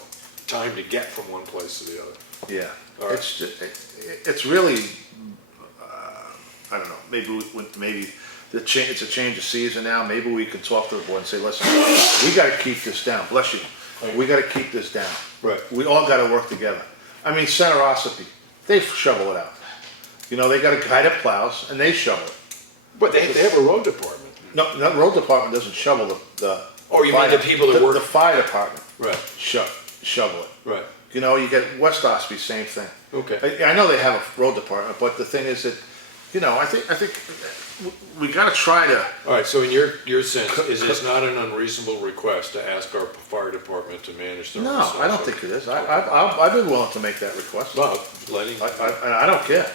time to get from one place to the other. yeah. All right. It's really, I don't know, maybe it's a change of season now. Maybe we can talk to the board and say, listen, we gotta keep this down, bless you. We gotta keep this down. Right. We all gotta work together. I mean, Center Ossipee, they shovel it out. They got a guy that plows and they shovel it. But they have a road department. No, road department doesn't shovel the. Oh, you mean the people that work- The fire department Right, shovel it. right. You get West Ospey, same thing. Okay. I know they have a road department, but the thing is that, I think we gotta try to, All right, so in your sense, is it not an unreasonable request to ask our fire department to manage their own no, snow I don't shoveling? think it is. I've been willing to make that request. Well, letting, I don't care.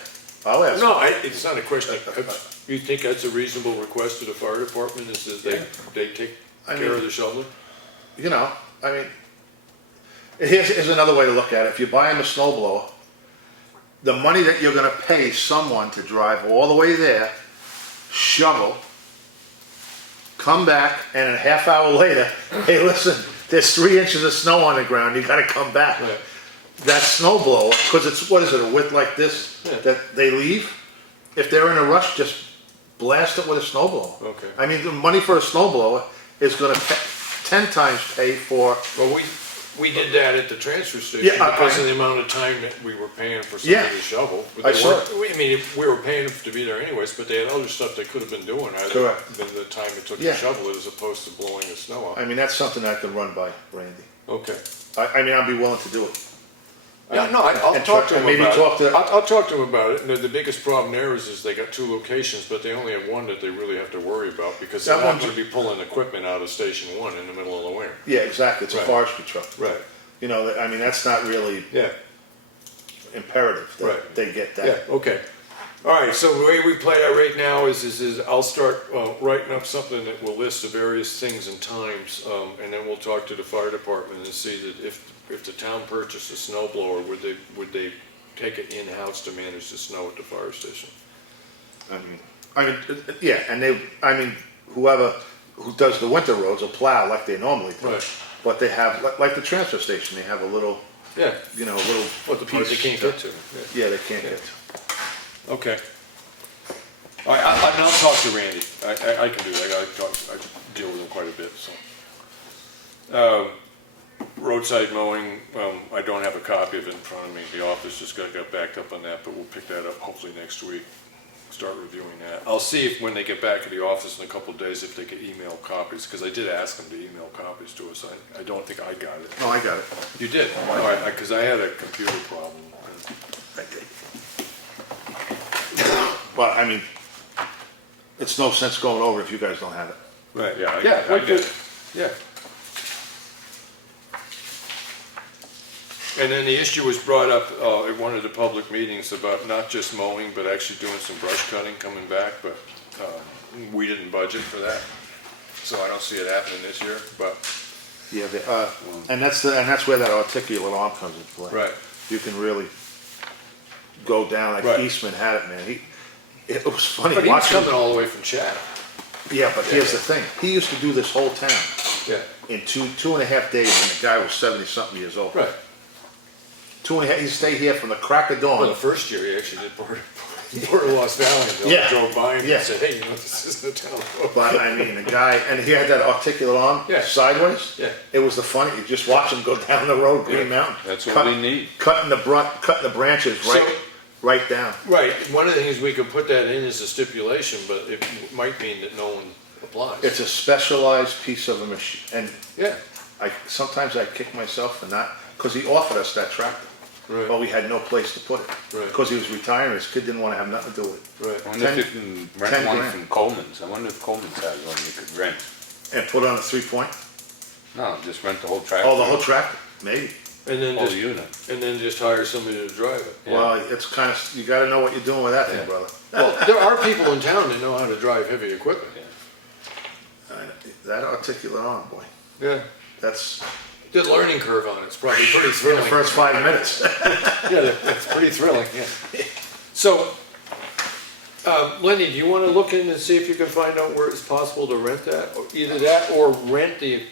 I'll ask. no, it's not a question. You think that's a reasonable request to the fire department, is that they take I care mean- of the shoveling? I mean, here's another way to look at it. If you buy them a snow blower, the money that you're gonna pay someone to drive all the way there, shovel, come back, and a half hour later, hey, listen, there's 3 inches of snow on the ground, you gotta come back. Right. That snow blower, because it's, what is it, a width like this, Yeah. that they leave? If they're in a rush, just blast it with a snow blower. Okay. I mean, the money for a snow blower is gonna 10 times pay for, Well, we did that at the transfer station Yeah, because of the amount of time that we were paying for somebody Yeah. to shovel. But I they saw weren't- I mean, we were paying them to be there anyways, but they had other stuff they could have been doing other Correct. than the time it took Yeah. to shovel it, as opposed to blowing the snow out. I mean, that's something I could run by Randy. Okay. I mean, I'd be willing to do it. Yeah, no, I'll And talk to try- him maybe about talk it. to- I'll talk to him about it. And the biggest problem there is they got 2 locations, but they only have one that they really have to worry about, because they're That not one's- going to be pulling equipment out of Station 1 in the middle of the winter. Yeah, exactly, it's a Right. forestry truck. Right. I mean, that's not really Yeah. imperative that Right. they get Yeah, that. okay. All right, so the way we play that right now is I'll start writing up something that will list the various things and times, and then we'll talk to the fire department and see that if the town purchased a snow blower, would they take it in-house to manage the snow at the fire station? Yeah, and whoever who does the winter roads will plow like they normally do. Right. But they have, like the transfer station, they have a little, Yeah, you know, a little. what the part they piece can't that- get to. Yeah. Yeah, they can't get to. Okay. All right, I'll talk to Randy. I can do that. I deal with him quite a bit, so. Roadside mowing, I don't have a copy of it in front of me. The office just got backed up on that, but we'll pick that up hopefully next week. Start reviewing that. I'll see if when they get back to the office in a couple of days, if they can email copies, because I did ask them to email copies to us. I don't think I got it. No, I got it. You did? All right, because I had a computer problem. I did. But, I mean, it's no sense going over if you guys don't have it. Right. Yeah, I like get the- it. Yeah. And then the issue was brought up at one of the public meetings about not just mowing, but actually doing some brush cutting coming back, but we didn't budget for that. So I don't see it happening this year, but. Yeah, and that's where that articulate arm comes into play. Right. You can really go down, like Right. Eastman had it, man. It was funny But he was watching. coming all the way from Chatham. Yeah, but here's the thing, he used to do this whole town Yeah. in 2.5 days, and the guy was 70-something years old. Right. 2.5, he'd stay here from the crack of Well, dawn. the first year he actually did part of Lost Valley. Yeah. Drove by him Yeah. and said, hey, you know, this isn't a town road. But I mean, the guy, and he had that articulate arm Yeah. sideways. Yeah. It was the funny, you just watch him go down the road, Green Yeah. Mountain. That's what cut- we need. Cutting the branches right down. Right, one of the things we could put that in as a stipulation, but it might mean that no one applies. It's a specialized piece of a machine, and Yeah, sometimes I kick myself for not, because he offered us that tractor. Right. But we had no place to put it. Right. Because he was retiring, his kid didn't want to have nothing to do with it. right. I wonder if you can rent 10 one grand. from Coleman's. I wonder if Coleman's has one you could rent. And put on a 3-point, No, just rent the whole tractor. oh, the whole tractor, maybe. And then Whole just, unit. and then just hire somebody to drive it. Yeah. Well, it's kind of, you gotta know what you're doing with that thing, Yeah. brother. Well, there are people in town that know how to drive heavy equipment. That articulate arm, boy, Yeah. that's The learning curve on it's probably pretty in the thrilling. first 5 minutes. Yeah, that's pretty thrilling, yeah. So, Lenny, do you wanna look in and see if you can find out where it's possible to rent that? Or either that or rent the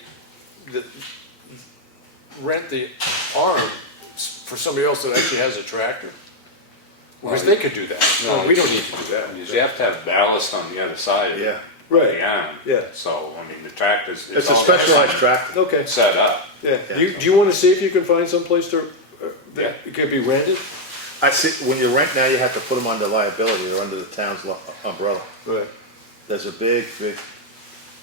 arm for somebody else that actually has a tractor? Because they could do that. No, We don't need to do that. Because you have to have ballast on the other side of Yeah, the arm. Yeah. So, I mean, the tractor's. it's a all specialized tractor. Okay, Set up. yeah. Yeah. Do you wanna see if you can find someplace to, that it could be rented? I see, when you rent now, you have to put them under liability or under the town's umbrella. Right. There's a big,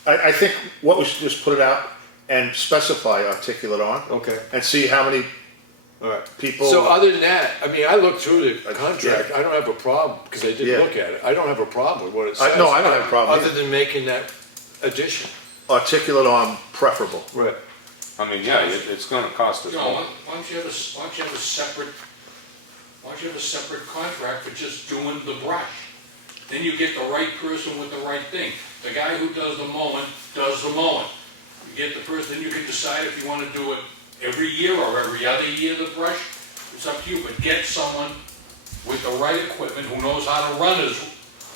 I think what we should just put it out and specify articulate arm. Okay. And see how many All right. people. So other than that, I mean, I looked through the contract, I don't have a problem, because I did Yeah. look at it, I don't have a problem with what it says. No, I don't have a problem Other either. than making that addition. Articulate arm preferable. Right. I mean, yeah, it's gonna cost us No, more. why don't you have a separate contract for just doing the brush? Then you get the right person with the right thing. The guy who does the mowing, does the mowing. You get the person, then you can decide if you wanna do it every year or every other year, the brush. It's up to you, but get someone with the right equipment who knows how to run his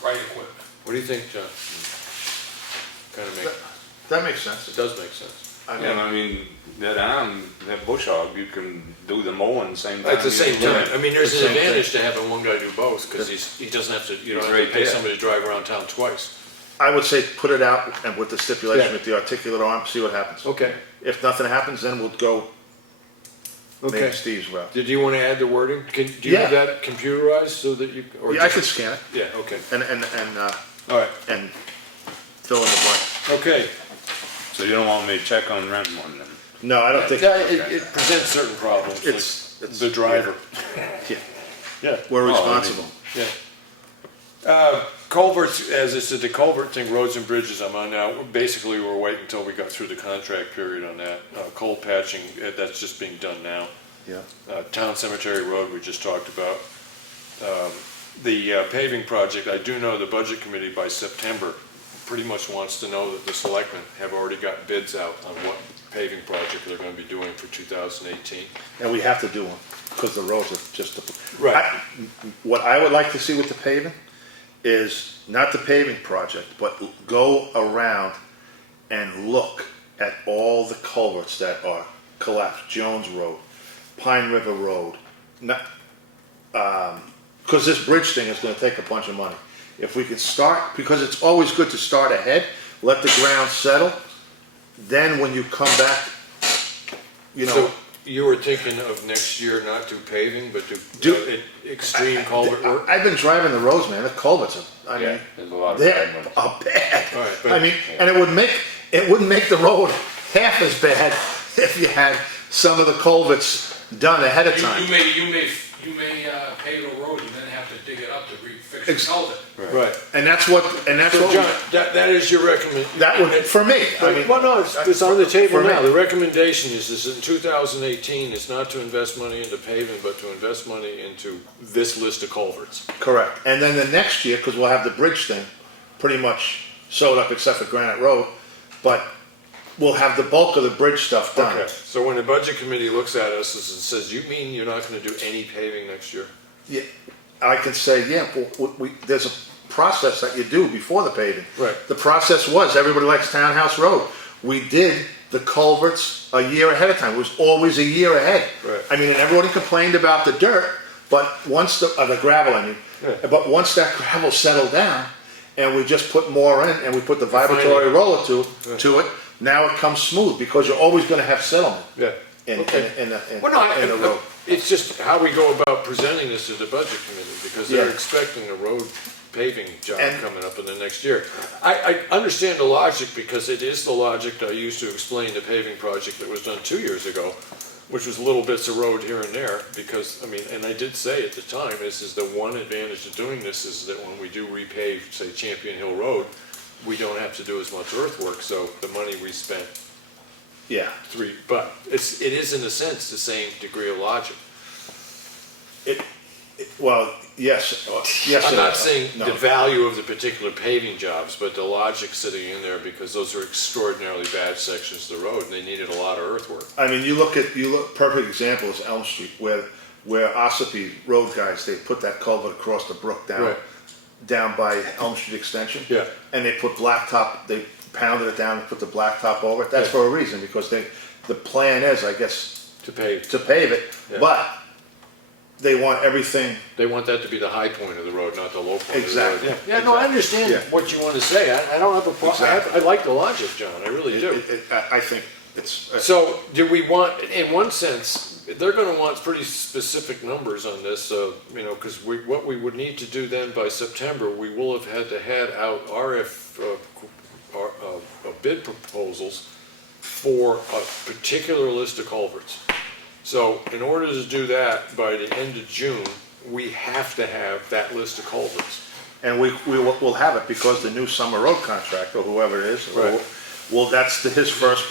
right equipment. What do you think, John? Kinda make, That makes sense. it does make sense. I mean, Yeah, I mean, that arm, that bush hog, you can do the mowing same time. At the same you do time, it. I mean, there's The an same advantage to having one guy do both, because he doesn't have to, you don't He's have to right pay there. somebody to drive around town twice. I would say put it out and with the stipulation Yeah. with the articulate arm, see what happens. Okay. If nothing happens, then we'll go Okay. maybe Steve's route. Did you wanna add the wording? Do you have Yeah. that computerized so that you, or Yeah, I just- can scan it Yeah, okay. and All right, fill in the blank. okay. So you don't want me to check on renting one then? No, I don't think, Yeah, it presents certain problems, It's- like the driver. yeah, Yeah, we're I mean- responsible. yeah. Culverts, as I said, the culvert thing, roads and bridges I'm on now, basically we're waiting until we got through the contract period on that. Cold patching, that's just being done now. Yeah. Town Cemetery Road, we just talked about. The paving project, I do know the budget committee by September pretty much wants to know that the selectmen have already got bids out on paving project they're gonna be doing for 2018. And we have to do one, because the roads are just. Right. What I would like to see with the paving is not the paving project, but go around and look at all the culverts that are collapsed. Jones Road, Pine River Road, not, because this bridge thing is gonna take a bunch of money. If we could start, because it's always good to start ahead, let the ground settle, then when you come back, you know. So you were thinking of next year not do paving, but do extreme culvert work? I've been driving the roads, man, the culverts are, I Yeah, mean, there's a lot of they're bad ones. bad. All right, but- I mean, and it wouldn't make the road half as bad if you had some of the culverts done ahead of time. You may pave a road and then have to dig it up to fix the culvert. Right. And that's what, So John, that is your recommendation. that would, for me, I mean. Well, no, it's on the table for me. now. The recommendation is in 2018, it's not to invest money into paving, but to invest money into this list of culverts. Correct. And then the next year, because we'll have the bridge thing pretty much sewed up except for Granite Road, but we'll have the bulk of the bridge stuff done. Okay, so when the budget committee looks at us and says, you mean you're not gonna do any paving next year? Yeah, I can say, yeah, there's a process that you do before the paving. Right. The process was, everybody likes Townhouse Road. We did the culverts a year ahead of time. It was always a year ahead. Right. I mean, and everybody complained about the dirt, but once the gravel, I mean, Yeah. but once that gravel settled down, and we just put more in, and we put the vibratory Finally. roller to it, now it comes smooth, because you're always gonna have settlement Yeah. in Okay. Well, no, the road. it's just how we go about presenting this to the budget committee, because they're Yeah. expecting a road paving job And- coming up in the next year. I understand the logic, because it is the logic I used to explain the paving project that was done 2 years ago, which was little bits of road here and there, because, I mean, and I did say at the time, this is the one advantage of doing this, is that when we do repave, say, Champion Hill Road, we don't have to do as much earthwork, so the money we spent Yeah. but it is in a sense the same degree of logic. Well, yes, yes. I'm and not no. saying No. the value of the particular paving jobs, but the logic sitting in there, because those are extraordinarily bad sections of the road, and they needed a lot of earthwork. I mean, perfect example is Elm Street, where Ossipee road guys, they put that culvert across the brook Right. down by Elm Street Extension. Yeah. And they put blacktop, they pounded it down and put the blacktop over it. That's Yeah. for a reason, because the plan is, I guess, To pave, to pave it, Yeah. but they want everything. they want that to be the high point of the road, not the low point Exactly. of the road. Yeah, no, I understand Yeah. what you want to say. I don't have a problem. Exactly. I like the logic, John, I really do. I think it's. So, do we want, in one sense, they're gonna want pretty specific numbers on this, you know, because what we would need to do then by September, we will have had to head out bid proposals for a particular list of culverts. So, in order to do that, by the end of June, we have to have that list of culverts. And we'll have it, because the new summer road contractor, whoever it is, Right. that's his first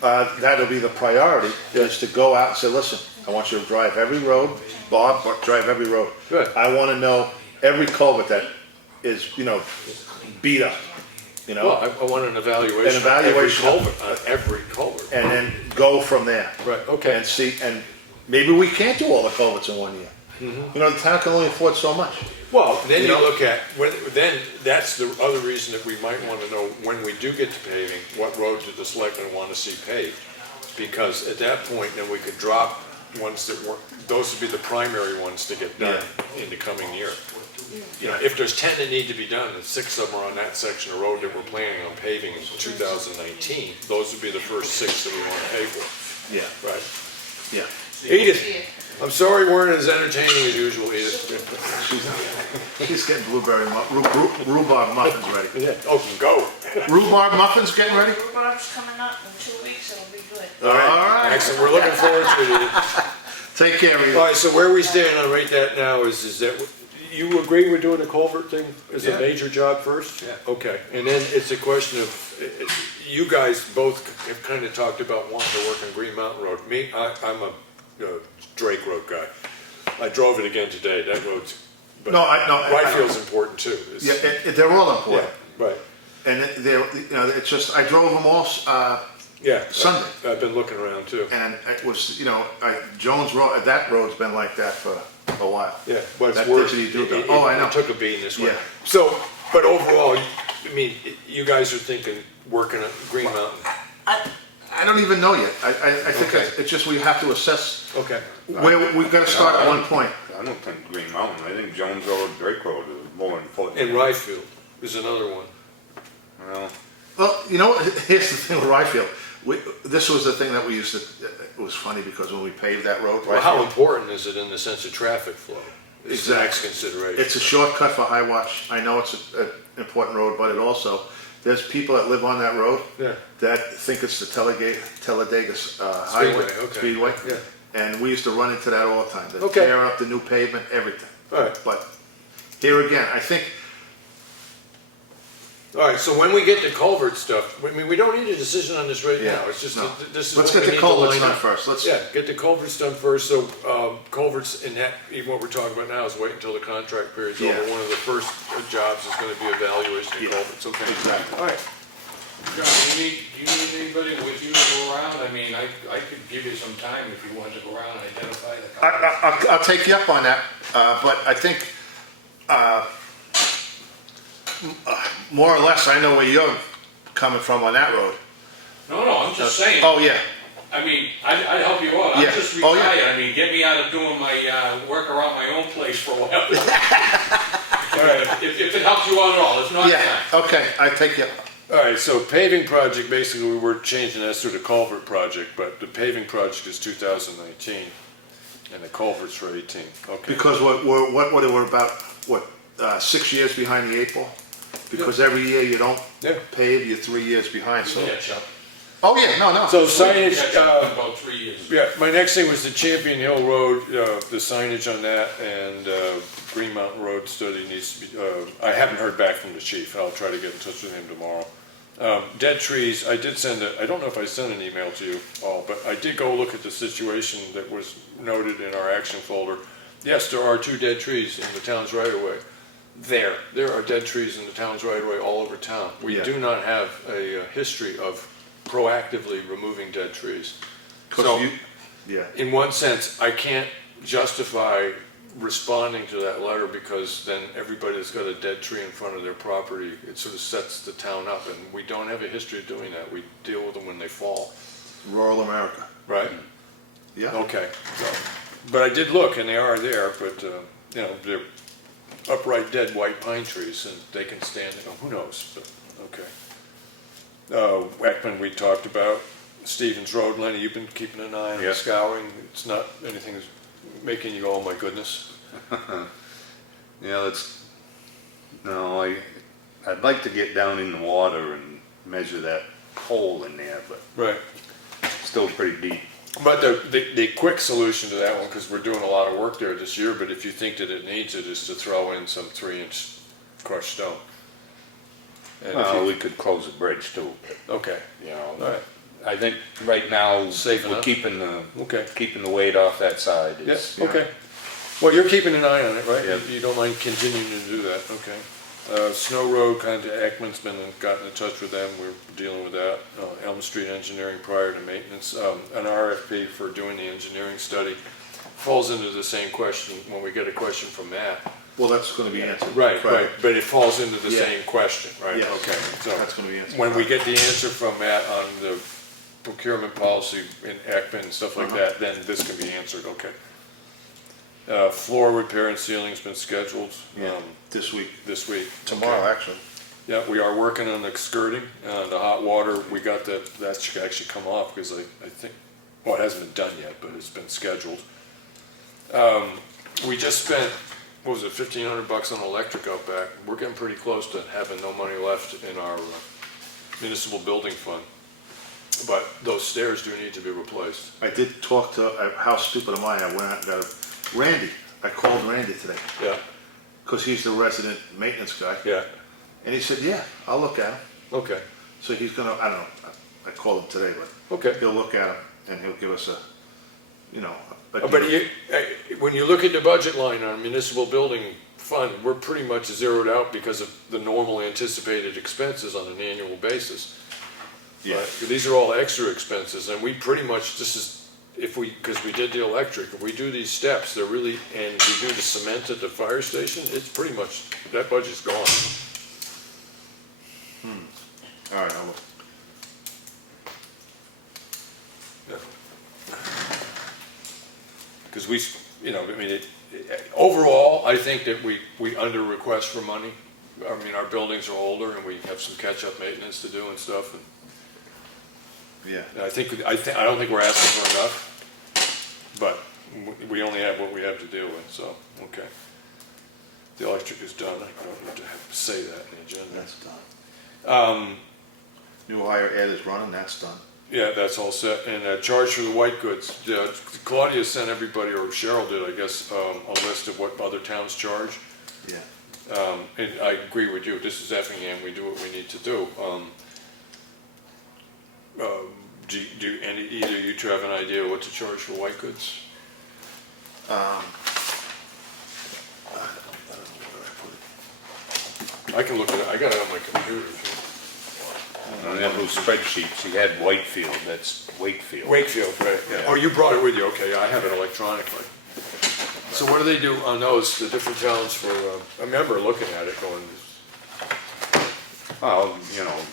that'll be the priority, is to go out and say, listen, I want you to drive every road, Bob, drive every road. Good. I wanna know every culvert that is, beat up, Well, I want an evaluation An evaluation. on every culvert. and then go from there. Right, okay. And see, and maybe we can't do all the culverts in 1 year. The town can only afford so much. Well, then you know? look at, then that's the other reason that we might want to know, when we do get to paving, what road do the selectmen want to see paved? Because at that point, then we could drop ones that weren't, those would be the primary ones to get done in the coming year. You know, if there's 10 that need to be done, and 6 of them are on that section of road that we're planning on paving in 2019, those would be the first 6 that we want to pay for, Yeah, right? yeah. Edith, I'm sorry we weren't as entertaining as usual, Edith. She's getting rhubarb muffins ready. Yeah, oh, go. Rhubarb muffins getting ready? Rhubarb's coming up in 2 weeks, it'll be good. All right. Excellent, we're looking forward to it, Edith. Take care, All Edith. right, so where we stand on right that now is that, you agree we're doing the culvert thing as a major job first? Yeah. Okay, and then it's a question of, you guys both have kind of talked about wanting to work on Green Mountain Road. Me, I'm a Drake Road guy. I drove it again today, that road's, but No, Whitefield's important too. Yeah, they're all Yeah, important. right. And they're, it's just, I drove them all, Yeah. Sunday. I've been looking around too. and it was, Jones Road, that road's been like that for a while. Yeah, but it's That worse. ditch that you do, oh, I know. It took a beating this way. Yeah. So, but overall, I mean, you guys are thinking working on Green Mountain. I don't even know yet. I think Okay. it's just we have to assess Okay. where, we've gotta start at one point. I don't think Green Mountain, I think Jones Road, Drake Road is more important. And Ryefield is another one. Well, Well, here's the thing with Ryefield. This was the thing that we used to, it was funny because when we paved that road, Well, how Ryefield, important is it in the sense of traffic flow? Is the next Exactly. consideration. it's a shortcut for High Watch. I know it's an important road, but it also, there's people that live on that road Yeah. that think it's the Talladega Highway, okay. Speedway. Yeah. And we used to run into that all the time. They Okay. tear up the new pavement, everything. All right. But here again, I think, All right, so when we get to culvert stuff, I mean, we don't need a decision on this right Yeah, now. It's just, no. this is Let's what get we the need to culverts line done up. first. Let's, Yeah, get the culverts done first, so culverts and that, even what we're talking about now is wait until the contract period's over. Yeah. One of the first jobs is gonna be evaluation of Yeah, culverts, okay? exactly. All right, John, do you need anybody with you to go around? I mean, I could give you some time if you wanted to go around and identify the culverts. I'll take you up on that, but I think, more or less, I know where you're coming from on that road. No, I'm just saying. Oh, yeah, I mean, I'd help you out. I'm Yeah. just Oh, yeah. retired. I mean, get me out of doing my work around my own place for a while. all right. If it helps you out at all, it's not yeah, time. okay, I take you up. All right, so paving project, basically, we're changing that to the culvert project, but the paving project is 2019, and the culvert's for 18, okay? Because we're about, 6 years behind the 8 ball? Because every year you don't Yeah. pave, you're 3 years behind, so. Yeah, Chuck. Oh, yeah, no. So signage, Catch up in about 3 years. yeah, my next thing was the Champion Hill Road, the signage on that, and Green Mountain Road study needs to be, I haven't heard back from the chief, I'll try to get in touch with him tomorrow. Dead trees, I did send I don't know if I sent an email to you all, but I did go look at the situation that was noted in our action folder. Yes, there are 2 dead trees in the town's right of way. There are dead trees in the town's right of way all over town. We Yeah. do not have a history of proactively removing dead trees. 'Cause So, yeah, in one sense, I can't justify responding to that letter because then everybody that's got a dead tree in front of their property, it sort of sets the town up, and we don't have a history of doing that. We deal with them when they fall, rural America, right? yeah. Okay, so, but I did look, and they are there, but, they're upright dead white pine trees, and they can stand, who knows, but, okay. Ekman, we talked about. Stevens Road, Lenny, you've been keeping an eye on the Yes. scouring. It's not anything that's making you go, oh my goodness. yeah, no, I'd like to get down in the water and measure that hole in there, but Right. still pretty deep. But the quick solution to that one, because we're doing a lot of work there this year, but if you think that it needs it, is to throw in some 3-inch crushed stone. And if Well, you- we could close the bridge too, but, Okay, all right, I think right now, Safe we're enough. keeping okay. the weight off that side. Yes, It's, okay. Well, you're keeping an eye on it, right? Yeah. You don't mind continuing to do that, okay. Snow Road, kind of, Ekman's been gotten in touch with them, we're dealing with that. Elm Street Engineering prior to maintenance, an RFP for doing the engineering study falls into the same question when we get a question from Matt. Well, that's gonna be answered. Right, Friday. right, but it falls into the Yeah. same question, right? Yes. Okay, so That's gonna be answered. when we get the answer from Matt on the procurement policy in Ekman and stuff like that, then this can be answered, okay. Floor repair and ceiling's been scheduled Yeah, this week, this week. tomorrow, Okay. actually. Yeah, we are working on the skirting, the hot water, we got that should actually come off, because I think, well, it hasn't been done yet, but it's been scheduled. We just spent, what was it, $1,500 on electric out back. We're getting pretty close to having no money left in our municipal building fund. But those stairs do need to be replaced. I did talk to, how stupid am I went out and got Randy, I called Randy today, Yeah, because he's the resident maintenance guy. yeah, And he said, yeah, I'll look at him. okay, So he's gonna, I don't know, I called him today, but okay. he'll look at him and he'll give us a. But when you look at the budget line on municipal building fund, we're pretty much zeroed out because of the normal anticipated expenses on an annual basis. Yeah. Right? These are all extra expenses, and we pretty much, this is, because we did the electric, if we do these steps, they're really, and we do the cement at the fire station, it's pretty much, that budget's gone. All right, I'll look. Because we, I mean, overall, I think that we under request for money. I mean, our buildings are older and we have some catch-up maintenance to do and stuff. And Yeah. I don't think we're asking for enough, but we only have what we have to deal with, so, okay. The electric is done. I don't need to have to say that in the agenda. That's done. New hire ed is running, that's done. Yeah, that's all set. And charge for the white goods. Claudia sent everybody, or Cheryle did, I guess, a list of what other towns charge. Yeah. And I agree with you. This is Effingham. We do what we need to do. And either you two have an idea what to charge for white goods? I don't know where I put it. I can look at it. I got it on my computer. On that little spreadsheets, you had Whitefield, that's Wakefield. Wakefield, right. Yeah. Oh, you brought it with you. Okay, I have it electronically. So what do they do on those, the different towns for, I remember looking at it going, Well,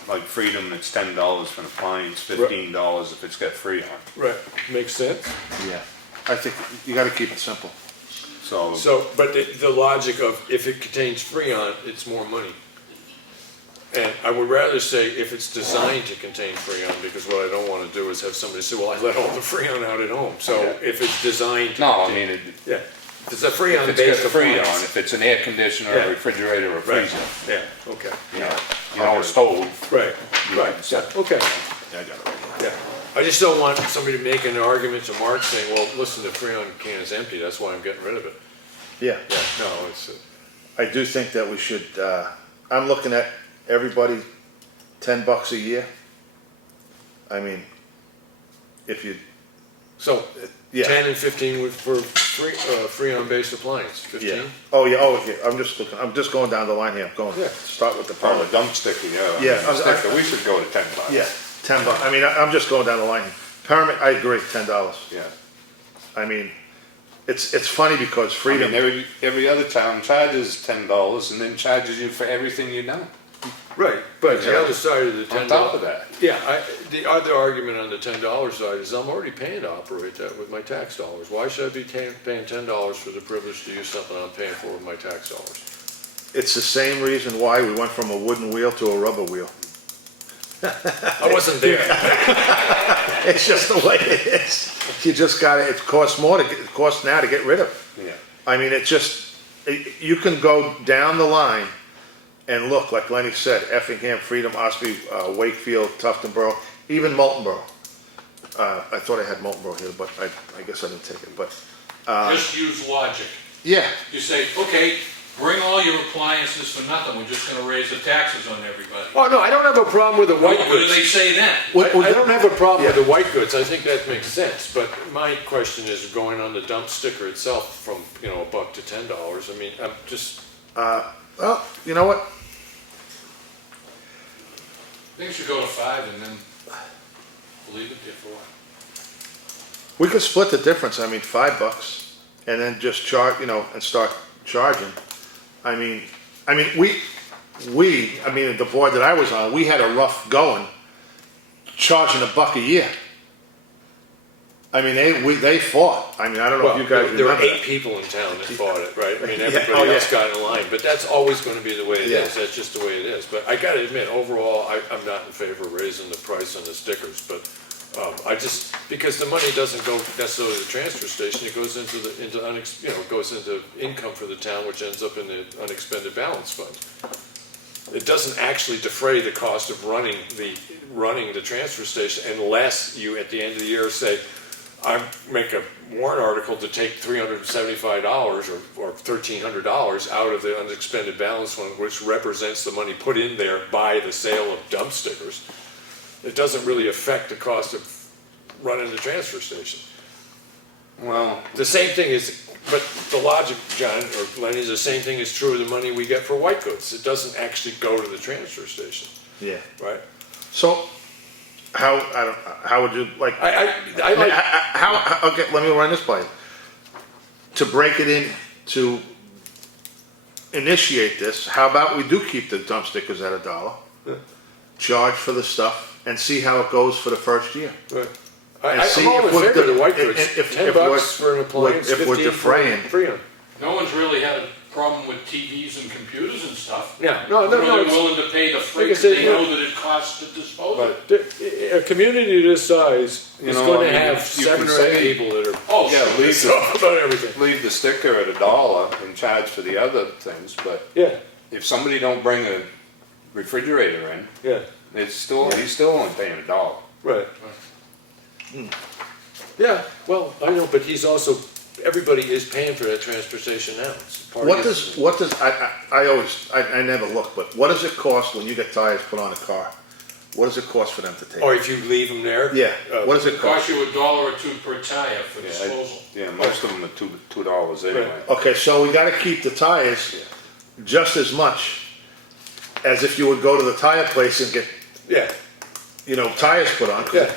like Freedom, it's $10 for an appliance, $15 if it's got Freon. right, makes sense? Yeah. I think you gotta keep it simple. So, But the logic of if it contains Freon, it's more money. And I would rather say if it's designed to contain Freon, because what I don't want to do is have somebody say, well, I let all the Freon out at home. So if it's designed to. no, I contain- mean, Yeah, if it's a if Freon-based it's got Freon, appliance. if it's an air conditioner, Yeah. a refrigerator, or a Right, freezer, yeah, okay. a stove. Right, right, yeah, okay, Yeah, I got it right yeah. I just don't want somebody making an argument to Mark saying, well, listen, the Freon can is empty, that's why I'm getting rid of it. here. Yeah. Yeah, no, it's, I do think that we should, I'm looking at everybody $10 a year. I mean, if you, so, yeah. 10 and 15 for Freon-based appliance, 15? Yeah. Oh, yeah, I'm just going down the line here, Yeah. start with the From a permit. dump sticker, yeah. Yeah, I mean, sticker, we should go to $10. Yeah, $10, I mean, I'm just going down the line. Permit, I agree, $10. Yeah. I mean, it's funny because I Freedom, mean, every other town charges $10 and then charges you for everything you know. Right, but the other side of the $10. On top of that. Yeah, the other argument on the $10 side is I'm already paying to operate that with my tax dollars. Why should I be paying $10 for the privilege to use something I'm paying for with my tax dollars? it's the same reason why we went from a wooden wheel to a rubber wheel. I wasn't there. It's just the way it is. You just gotta, it costs now to get rid of it. Yeah. I mean, you can go down the line and look, like Lenny said, Effingham, Freedom, Espie, Wakefield, Tuftonboro, even Moultonboro. I thought I had Moultonboro here, but I guess I didn't take it, but, Just use logic. yeah, You say, okay, bring all your appliances for nothing, we're just gonna raise the taxes on everybody. Oh, no, I don't have a problem with the white What do they goods. say then? I don't have a problem with Yeah. the white goods. I think that makes sense. But my question is going on the dump sticker itself from, $1 to $10. I mean, I'm just, well, you know what? I think it should go to 5 and then leave it there for a while. We could split the difference, I mean, $5, and then just charge, and start charging. I mean, the board that I was on, we had a rough going, charging $1 a year. I mean, they fought. I mean, I don't know well, if you guys there were remember 8 that. people in town that fought it, right? I mean, Yeah. everybody Oh, yeah. else got in line, but that's always going to be the way it Yeah. is. That's just the way it is. But I got to admit, overall, I'm not in favor of raising the price on the stickers. But because the money doesn't go necessarily to the transfer station, it goes goes into income for the town, which ends up in the unexpended balance fund. It doesn't actually defray the cost of running the transfer station unless you, at the end of the year, say, I make a warrant article to take $375 or $1,300 out of the unexpended balance fund, which represents the money put in there by the sale of dump stickers. It doesn't really affect the cost of running the transfer station. Well, The same thing is but the logic, John, or Lenny, is the same thing is true of the money we get for white goods. It doesn't actually go to the transfer station, Yeah. right? So, how would you like? I like, Okay, let me run this by you. To break it in, to initiate this, how about we do keep the dump stickers at $1, charge for the stuff, and see how it goes for the first year. right. And see I'm all in if we're favor of the white if- goods. if- $10 if we're- for an appliance, if we're 15 for defraying. Freon. No one's really had a problem with TVs and computers and stuff. Yeah, no, They're it's- willing to pay the freight, I because said, they yeah. know that it costs to dispose of it. A community this size You is know, going I to mean, have you 7 can or 8 say- people that are Oh, Yeah, sure. leave talking about everything. Leave the sticker at $1 and charge for the other things, but Yeah, if somebody don't bring a refrigerator in, yeah, he's still only paying $1. right. Yeah, well, I know, but he's also, everybody is paying for that transfer station now. It's part of it. I never look, but what does it cost when you get tires put on a car? What does it cost for them to take? Or if you leave them there? Yeah, what does it It costs cost? you $1 or $2 per tire for disposal. Yeah, most of them are $2 anyway. Okay, so we gotta keep the tires just as much as if you would go to the tire place and get, Yeah, tires put on. 'cause yeah.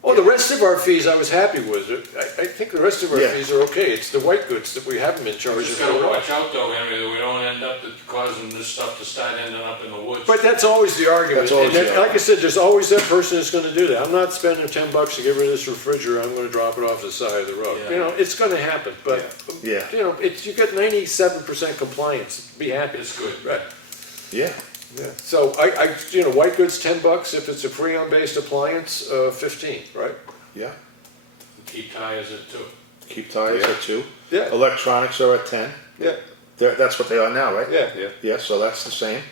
Well, the rest of our fees I was happy with. I think the rest of our Yeah. fees are okay. It's the white goods that we haven't been We charging just for. gotta watch out though, Henry, that we don't end up causing this stuff to start ending up in the woods. But that's always the argument. That's always And the like I argument. said, there's always that person that's gonna do that. I'm not spending $10 to get rid of this refrigerator, I'm gonna drop it off the side of the road. Yeah. It's gonna happen, but, Yeah. you get 97% compliance, be happy. It's good. Right. Yeah, Yeah. So white goods, $10, if it's a Freon-based appliance, 15, right? yeah. Keep tires in too. Keep tires at 2. Yeah. Electronics are at 10. Yeah, That's what they are now, right? yeah, Yeah. Yeah, so that's the same.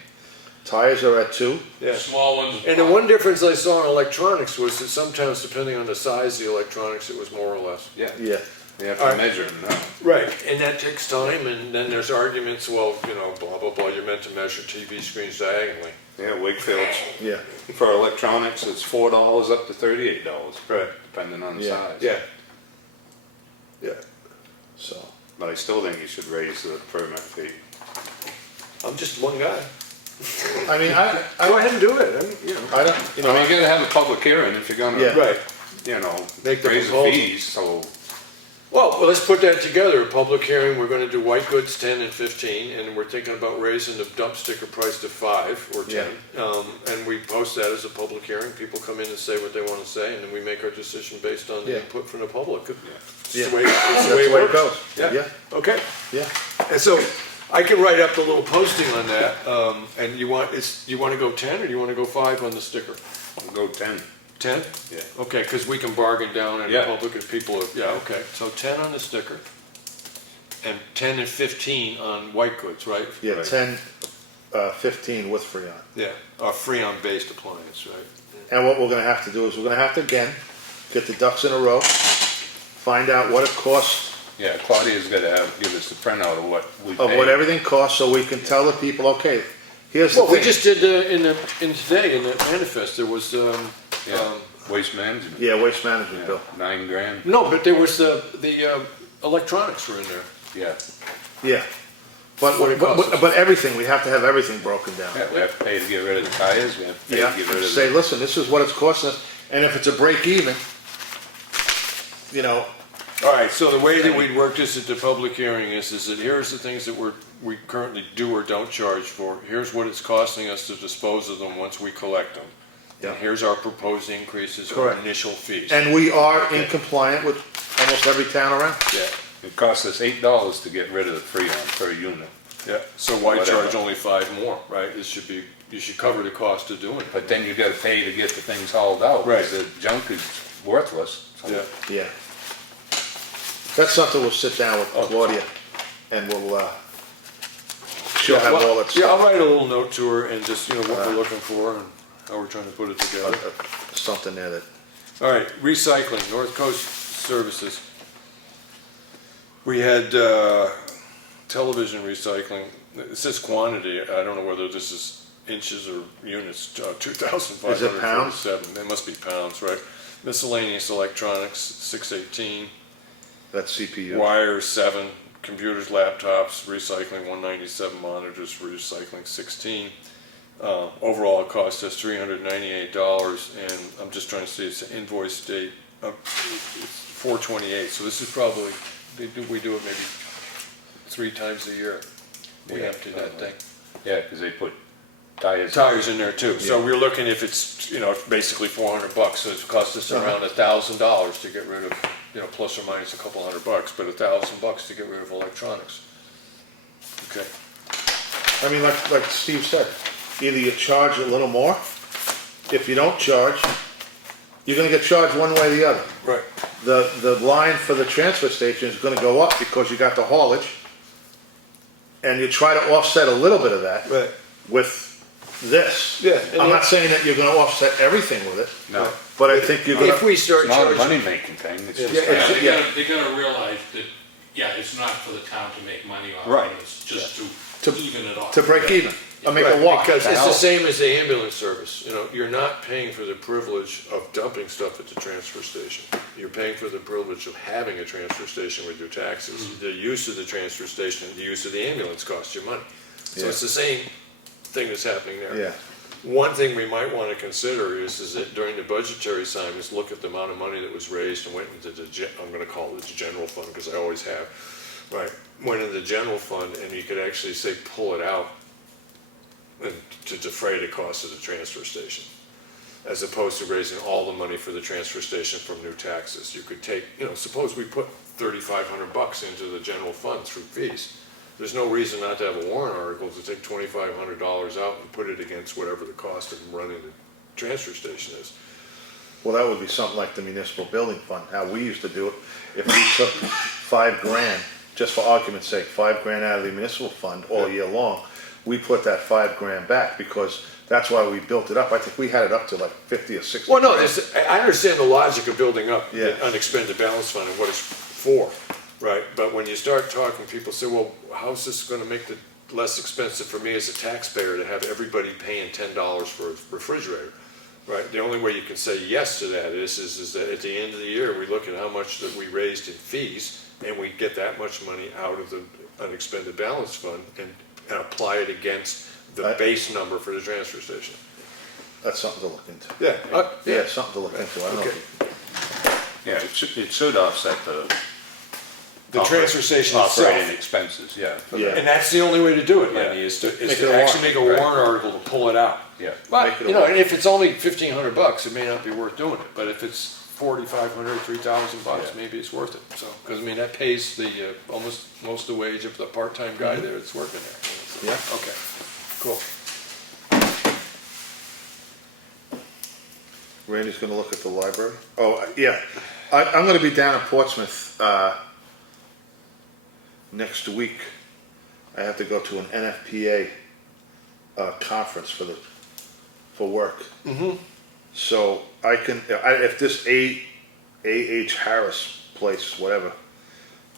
Tires are at 2. yeah. Small ones. And the one difference I saw in electronics was that sometimes, depending on the size of the electronics, it was more or less. Yeah, Yeah. you have All to right. measure them now. Right, and that takes time, and then there's arguments, well, blah, blah, blah, you're meant to measure TV screens diagonally. Yeah, Wakefield's, Yeah. for electronics, it's $4 up to $38, Right. depending on the Yeah. size. Yeah. Yeah, So, But I still think you should raise the permit fee. I'm just one guy. I mean, Go ahead and do it, I don't, I mean, you gotta have a public hearing if you're gonna, Yeah. Right. Make the raise the proposal. fees, so, Well, let's put that together, a public hearing, we're gonna do white goods 10 and 15, and we're thinking about raising the dump sticker price to 5 or 10. And we post that as a public hearing, people come in and say what they wanna say, and then we make our decision based on the Yeah. input from the public. It's Yeah. the way, it's that's the way it works. goes. Yeah. Yeah, Okay. yeah. And so I can write up the little posting on that, and you want to go 10 or do you want to go 5 on the sticker? I'll go 10. 10? Yeah. Okay, because we can bargain down in the Yeah. public if people are, okay. So 10 on the sticker and 10 and 15 on white goods, right? Yeah, Right. 10, 15 with Freon. Yeah, a Freon-based appliance, right? And what we're gonna have to do is we're gonna have to, again, get the ducks in a row, find out what it costs, Yeah, Claudia's gotta give us the printout of what we of paid. what everything costs, so we can tell the people, okay, here's the Well, we thing. just did in today, in the manifest, there was, Yeah, waste management, Yeah, waste management bill. $9 grand, no, but there was the electronics were in there. yeah. Yeah. But, What it costs us. but everything, we have to have everything broken down. Yeah, we have to pay to get rid of the tires, we have to pay Yeah, to get rid of say, the, listen, this is what it's costing us, and if it's a break even, All right, so the way that we'd work this at the public hearing is that here's the things that we currently do or don't charge for. Here's what it's costing us to dispose of them once we collect them. Yeah. And here's our proposed increases or Correct. initial fees. and we are in compliant with almost every town around. Yeah, it costs us $8 to get rid of the Freon per unit. yeah, so why Whatever. charge only 5 more, right? You should cover the cost of doing it. But then you gotta pay to get the things hauled out, Right. because the junk is worthless. So Yeah, Yeah. That's something we'll sit down with Claudia, and she'll have well, all that yeah, I'll stuff, write a little note to her and just, what we're looking for and how we're trying to put it together. something there that, All right, recycling, North Coast Services. We had television recycling, it says quantity, I don't know whether this is inches or units, 2,547. It must be pounds, right? Miscellaneous electronics, 618, that CPU. wires, 7, computers, laptops, recycling 197, monitors, recycling 16. Overall, it cost us $398, and I'm just trying to see, it's an invoice date of 4/28, so this is probably, we do it maybe 3 times a year. We Yeah, empty that thing. Yeah, because they put tires. Tires in there too, so we're looking if it's, basically $400, so it costs us around $1,000 to get rid of, plus or minus a couple $100, but $1,000 to get rid of electronics. Okay. I mean, like Steve said, either you charge a little more, if you don't charge, you're gonna get charged one way or the other. Right. The line for the transfer station is gonna go up because you got the haulage, and you try to offset a little bit of that Right. with this. Yeah, and I'm yeah. not saying that you're gonna offset everything with it, No, but I think you're If gonna, we start it's not a charging, money-making thing, it's just. Yeah, Yeah, it's- they gotta realize that, yeah, it's not for the town to make money off Right. it, it's just To- to even it off. to break even, or make a right, walk. because it's the Help. same as the ambulance service, you're not paying for the privilege of dumping stuff at the transfer station. You're paying for the privilege of having a transfer station with your taxes. The use of the transfer station and the use of the ambulance costs you money. So Yeah. it's the same thing that's happening there. Yeah, One thing we might want to consider is that during the budgetary assignments, look at the amount of money that was raised and went into I'm going to call it the general fund because I always have, right? Went into the general fund, and you could actually say pull it out and to defray the cost of the transfer station, as opposed to raising all the money for the transfer station from new taxes. You could take, suppose we put $3,500 into the general fund through fees. There's no reason not to have a warrant article to take $2,500 out and put it against whatever the cost of running the transfer station is. well, that would be something like the municipal building fund, how we used to do it. If we took $5,000, just for argument's sake, $5,000 out of the municipal fund all year long, we put that $5,000 back because that's why we built it up. I think we had it up to like 50 or 60. Well, no, I understand the logic of building up Yeah. the unexpended balance fund and what it's for, right? But when you start talking, people say, well, how's this gonna make it less expensive for me as a taxpayer to have everybody paying $10 for a refrigerator, right? The only way you can say yes to that is that at the end of the year, we look at how much that we raised in fees, and we get that much money out of the unexpended balance fund and apply it against the base number for the transfer station. That's something to look into. Yeah. Yeah, something to look into, I don't know. Okay. Yeah, it should offset The transfer station operating itself. expenses, yeah. for Yeah. the- And that's the only way to do it, Lenny, Yeah. is to Make it a actually make a warrant. warrant article to pull it out. Yeah. But, Make it a and if it's only $1,500, it may not be worth doing it, but if it's $4,500, $3,000, Yeah. maybe it's worth it, so, because that pays the, almost most of the wage of the part-time guy there that's working there. Yeah. Okay, cool. Randy's gonna look at the library. Oh, yeah, I'm gonna be down in Portsmouth, next week. I have to go to an NFPA, conference for work. So I can, if this A.H. Harris place, whatever,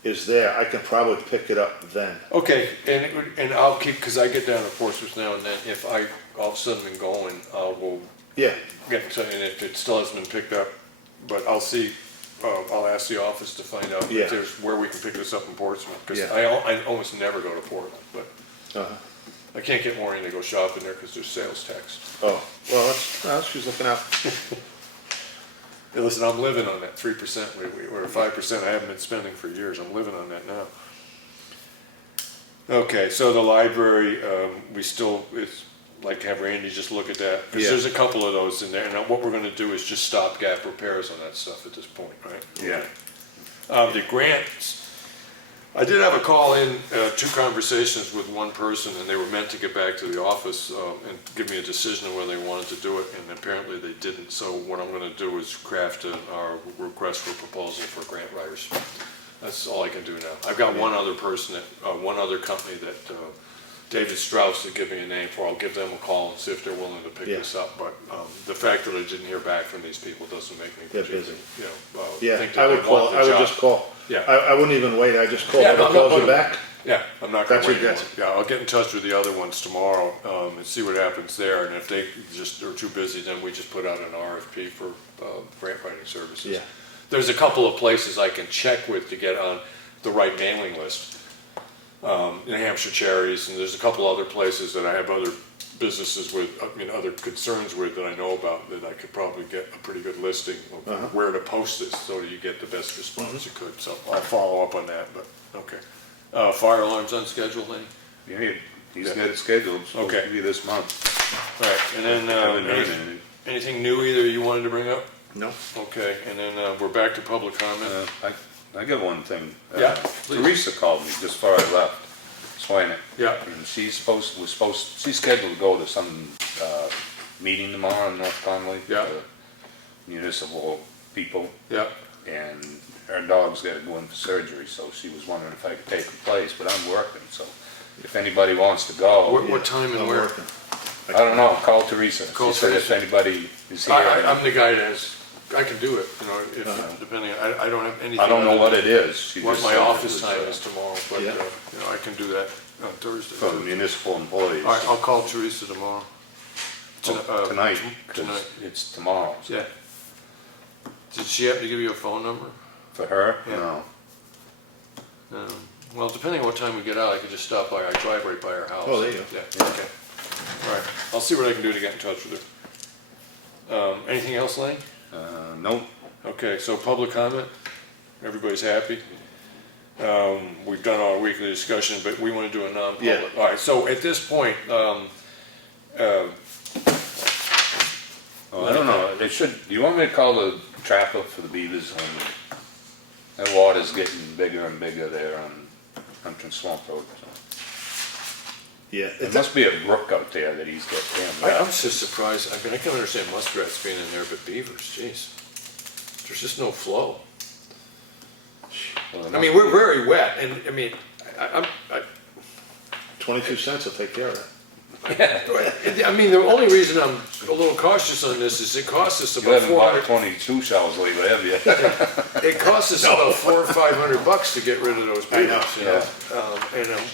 is there, I can probably pick it up then. Okay, and I'll keep, because I get down to Portsmouth now and then, if I all of a sudden been going, will Yeah, get to, and if it still hasn't been picked up, but I'll see, I'll ask the office to find out Yeah. if there's, where we can pick this up in Portsmouth, because Yeah. I almost never go to Portland, but uh-huh. I can't get Maureen to go shopping there because there's sales tax. Oh, well, she's looking out. Hey, listen, I'm living on that 3%, or 5% I haven't been spending for years, I'm living on that now. Okay, so the library, we still, it's like have Randy just look at that, because Yeah. there's a couple of those in there, and what we're gonna do is just stopgap repairs on that stuff at this point, right? Yeah. The grants, I did have a call in, 2 conversations with one person, and they were meant to get back to the office and give me a decision on whether they wanted to do it, and apparently they didn't. So what I'm gonna do is craft our request for proposal for grant writers. That's all I can do now. I've got one other person, one other company that David Strauss to give me a name for. I'll give them a call and see if they're willing to pick Yeah. this up. But the fact that I didn't hear back from these people doesn't make me They're particularly, busy. Yeah, think that I they would want call, the I would job. just call. Yeah. I wouldn't even wait, I just call, Yeah, whoever no, no, calls no. you back. Yeah, I'm not gonna That's wait your anymore. guess. Yeah, I'll get in touch with the other ones tomorrow, and see what happens there, and if they just are too busy, then we just put out an RFP for, grant writing services. Yeah. There's a couple of places I can check with to get on the right mailing list. New Hampshire Cherries, and there's a couple other places that I have other businesses with, other concerns with that I know about, that I could probably get a pretty good listing of where to post this, so that you get the best response you could, so I'll follow up on that, but, okay. Fire alarms on schedule, Lenny? Yeah, he's got it scheduled, supposed Okay. to be this month. All right, and then, Haven't heard anything. anything new either you wanted to bring up? No. Okay, and then, we're back to public comment. I got one thing. Yeah, please. Teresa called me just before I left, Swainick. Yeah. And she's scheduled to go to some, meeting tomorrow in North Conway. Yeah. for Municipal people, Yeah, and her dog's gotta go in for surgery, so she was wondering if I could take her place, but I'm working, so if anybody wants to go. what time and I'm where? working. I don't know, call Teresa. Call She said if Teresa. anybody is here. I'm the guy that has, I can do it, if, depending, I don't have anything. I don't know other what than it is. She What just my said it office was, time is tomorrow, but, Yeah. I can do that on Thursday. For the municipal employees. All right, I'll call Teresa tomorrow. Tonight, because Tonight, it's tomorrow. So yeah. Did she have to give you a phone number? For her? Yeah. No. Well, depending on what time we get out, I could just stop by, I drive right by her house. Oh, there you go. Yeah, okay. All right, I'll see what I can do to get in touch with her. Anything else, Lane? Nope. Okay, so public comment, everybody's happy. We've done our weekly discussion, but we want to do a non-public. Yeah. All right, so at this point, I don't know, they should, do you want me to call the trapper for the beavers? That water's getting bigger and bigger there on Hunter Swamp Road. So. Yeah, There must be a brook out there that he's got damn. I'm just surprised, I can understand muskrats being in there, but beavers, jeez. There's just no flow. Well, I mean, we're very wet, and, I'm 22 cents will take care of that. I mean, the only reason I'm a little cautious on this is it costs us You about haven't bought 400, 22 shells lately, have you? it costs us about $400 or $500 to get rid of those I know, beavers, you know? And I'm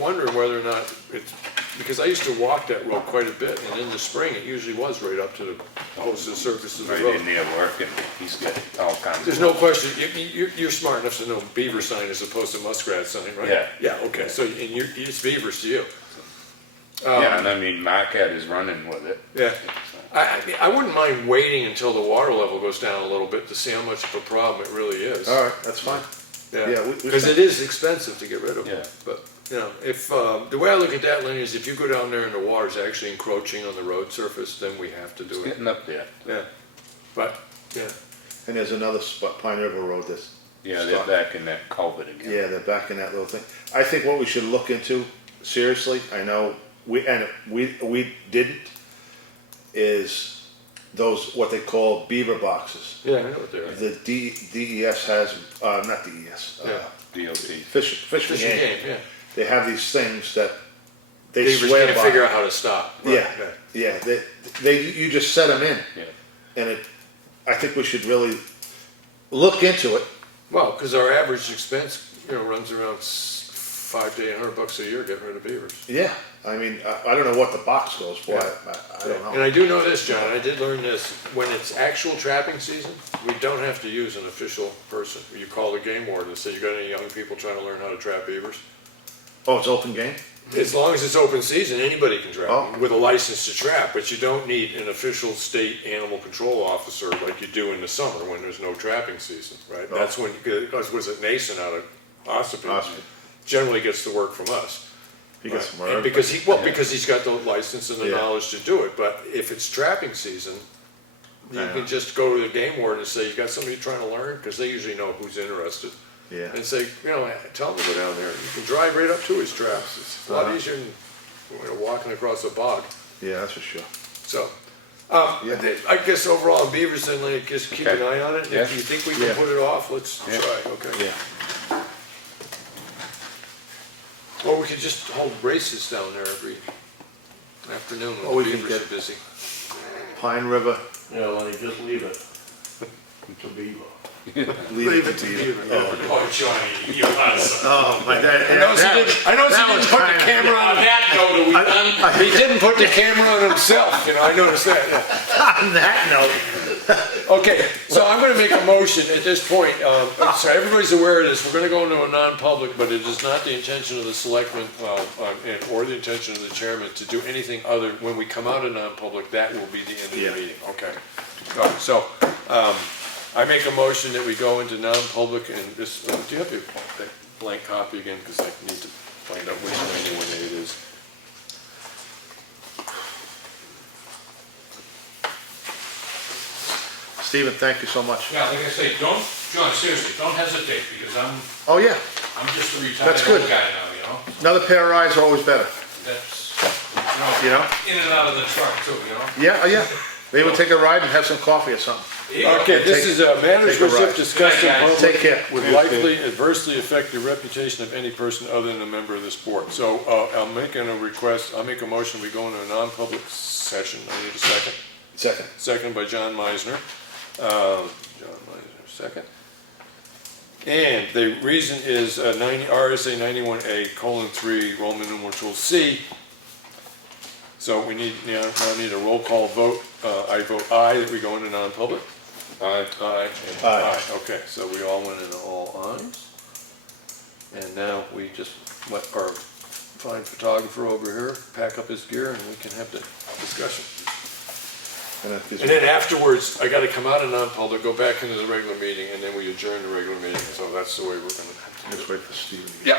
wondering whether or not it's, because I used to walk that road quite a bit, and in the spring, it usually was right up to the, close to the surface of the Right road. in there working, he's got all kinds of. There's no question, you're smart enough to know beaver sign as opposed to muskrat sign, right? Yeah. Yeah, okay, so, and it's beavers to you. Yeah, and I mean, Marquette is running with it. Yeah. So, I wouldn't mind waiting until the water level goes down a little bit to see how much of a problem it really is. All right, that's fine. Yeah, we- Because it is expensive to get rid of them. Yeah. But, if, the way I look at that, Lenny, is if you go down there and the water's actually encroaching on the road surface, then we have to do It's it. getting up there. Yeah. But, yeah. And there's another spot, Pine River Road, that's. Yeah, they're stopped. back in that culvert again. Yeah, they're back in that little thing. I think what we should look into, seriously, I know, we didn't, is those, what they call beaver boxes. Yeah, I know what they are. The DES has, not DES, Yeah. DOT. Fishing Fishing game. game, yeah. They have these things that they Beavers swear can't by. figure out how to stop. Right, Yeah, yeah, you just set them in, Yeah. and I think we should really look into it. Well, because our average expense, runs around $500 to $800 a year getting rid of beavers. Yeah, I mean, I don't know what the box goes for, I don't And know. I do know this, John, I did learn this, when it's actual trapping season, we don't have to use an official person. You call the game warden and say, you got any young people trying to learn how to trap beavers? Oh, it's open game? As long as it's open season, anybody can trap Oh. with a license to trap, but you don't need an official state animal control officer like you do in the summer when there's no trapping season, right? Oh. That's when, because was it Nason out of Ossipee? Ossipee. Generally gets the work from us. He gets some And work. because he's got the license and the Yeah. knowledge to do it, but if it's trapping season, you I know. can just go to the game warden and say, you got somebody trying to learn, because they usually know who's interested. Yeah, And say, tell him to go down there, you can drive right up to his traps, it's a lot Uh-huh. easier than, walking across a bog, yeah, that's for sure. so. Yeah. I guess overall, beavers, then, like, just keep an Okay. eye on it, Yeah. if you think we can Yeah. put it off, let's Yeah. try, okay? Yeah. Or we could just hold races down there every afternoon Or when we the can beavers get- are busy. Pine River, Yeah, Lenny, just leave it. It's a beaver. Leave it to Beaver. Oh, Johnny, you are so. Oh, my God. I noticed he didn't put the camera On on. that note, are we done? He didn't put the camera on himself, you know, I noticed that, yeah. On that note, Okay, so I'm gonna make a motion at this point, so everybody's aware of this, we're gonna go into a non-public, but it is not the intention of the selectmen, or the intention of the chairman to do anything other, when we come out of non-public, that will be the end of Yeah. the meeting, okay? So, I make a motion that we go into non-public, and this, do you have that blank copy again, because I need to find out which 91A it is. Stephen, thank you so much. Yeah, like I say, don't, John, seriously, don't hesitate, because I'm Oh, yeah, just a retired That's good. old guy now, you know? another pair of eyes are always better, That's, you know? in and out of the truck too, you know? Yeah, yeah. Maybe we'll take a ride and have some coffee or something. There you go. Okay, this is matters take a which ride. if discussed in Good night, guys. public Take care. would likely adversely affect the reputation of any person other than a member of this board. So I'm making a request, I'll make a motion, we go into a non-public session. I need a second. Second. Second by John Meisner. John Meisner, second. And the reason is RSA 91A:3, Roman numeral C. So we need, now need a roll call vote. I vote aye that we go into non-public. Aye. Aye. And Aye. Okay, so we all went into all ayes. And now we just let our fine photographer over here pack up his gear and we can have the discussion. And then afterwards, I gotta come out of non-public, go back into the regular meeting, and then we adjourn the regular meeting. So that's the way we're gonna. Just wait for Stephen. Yeah.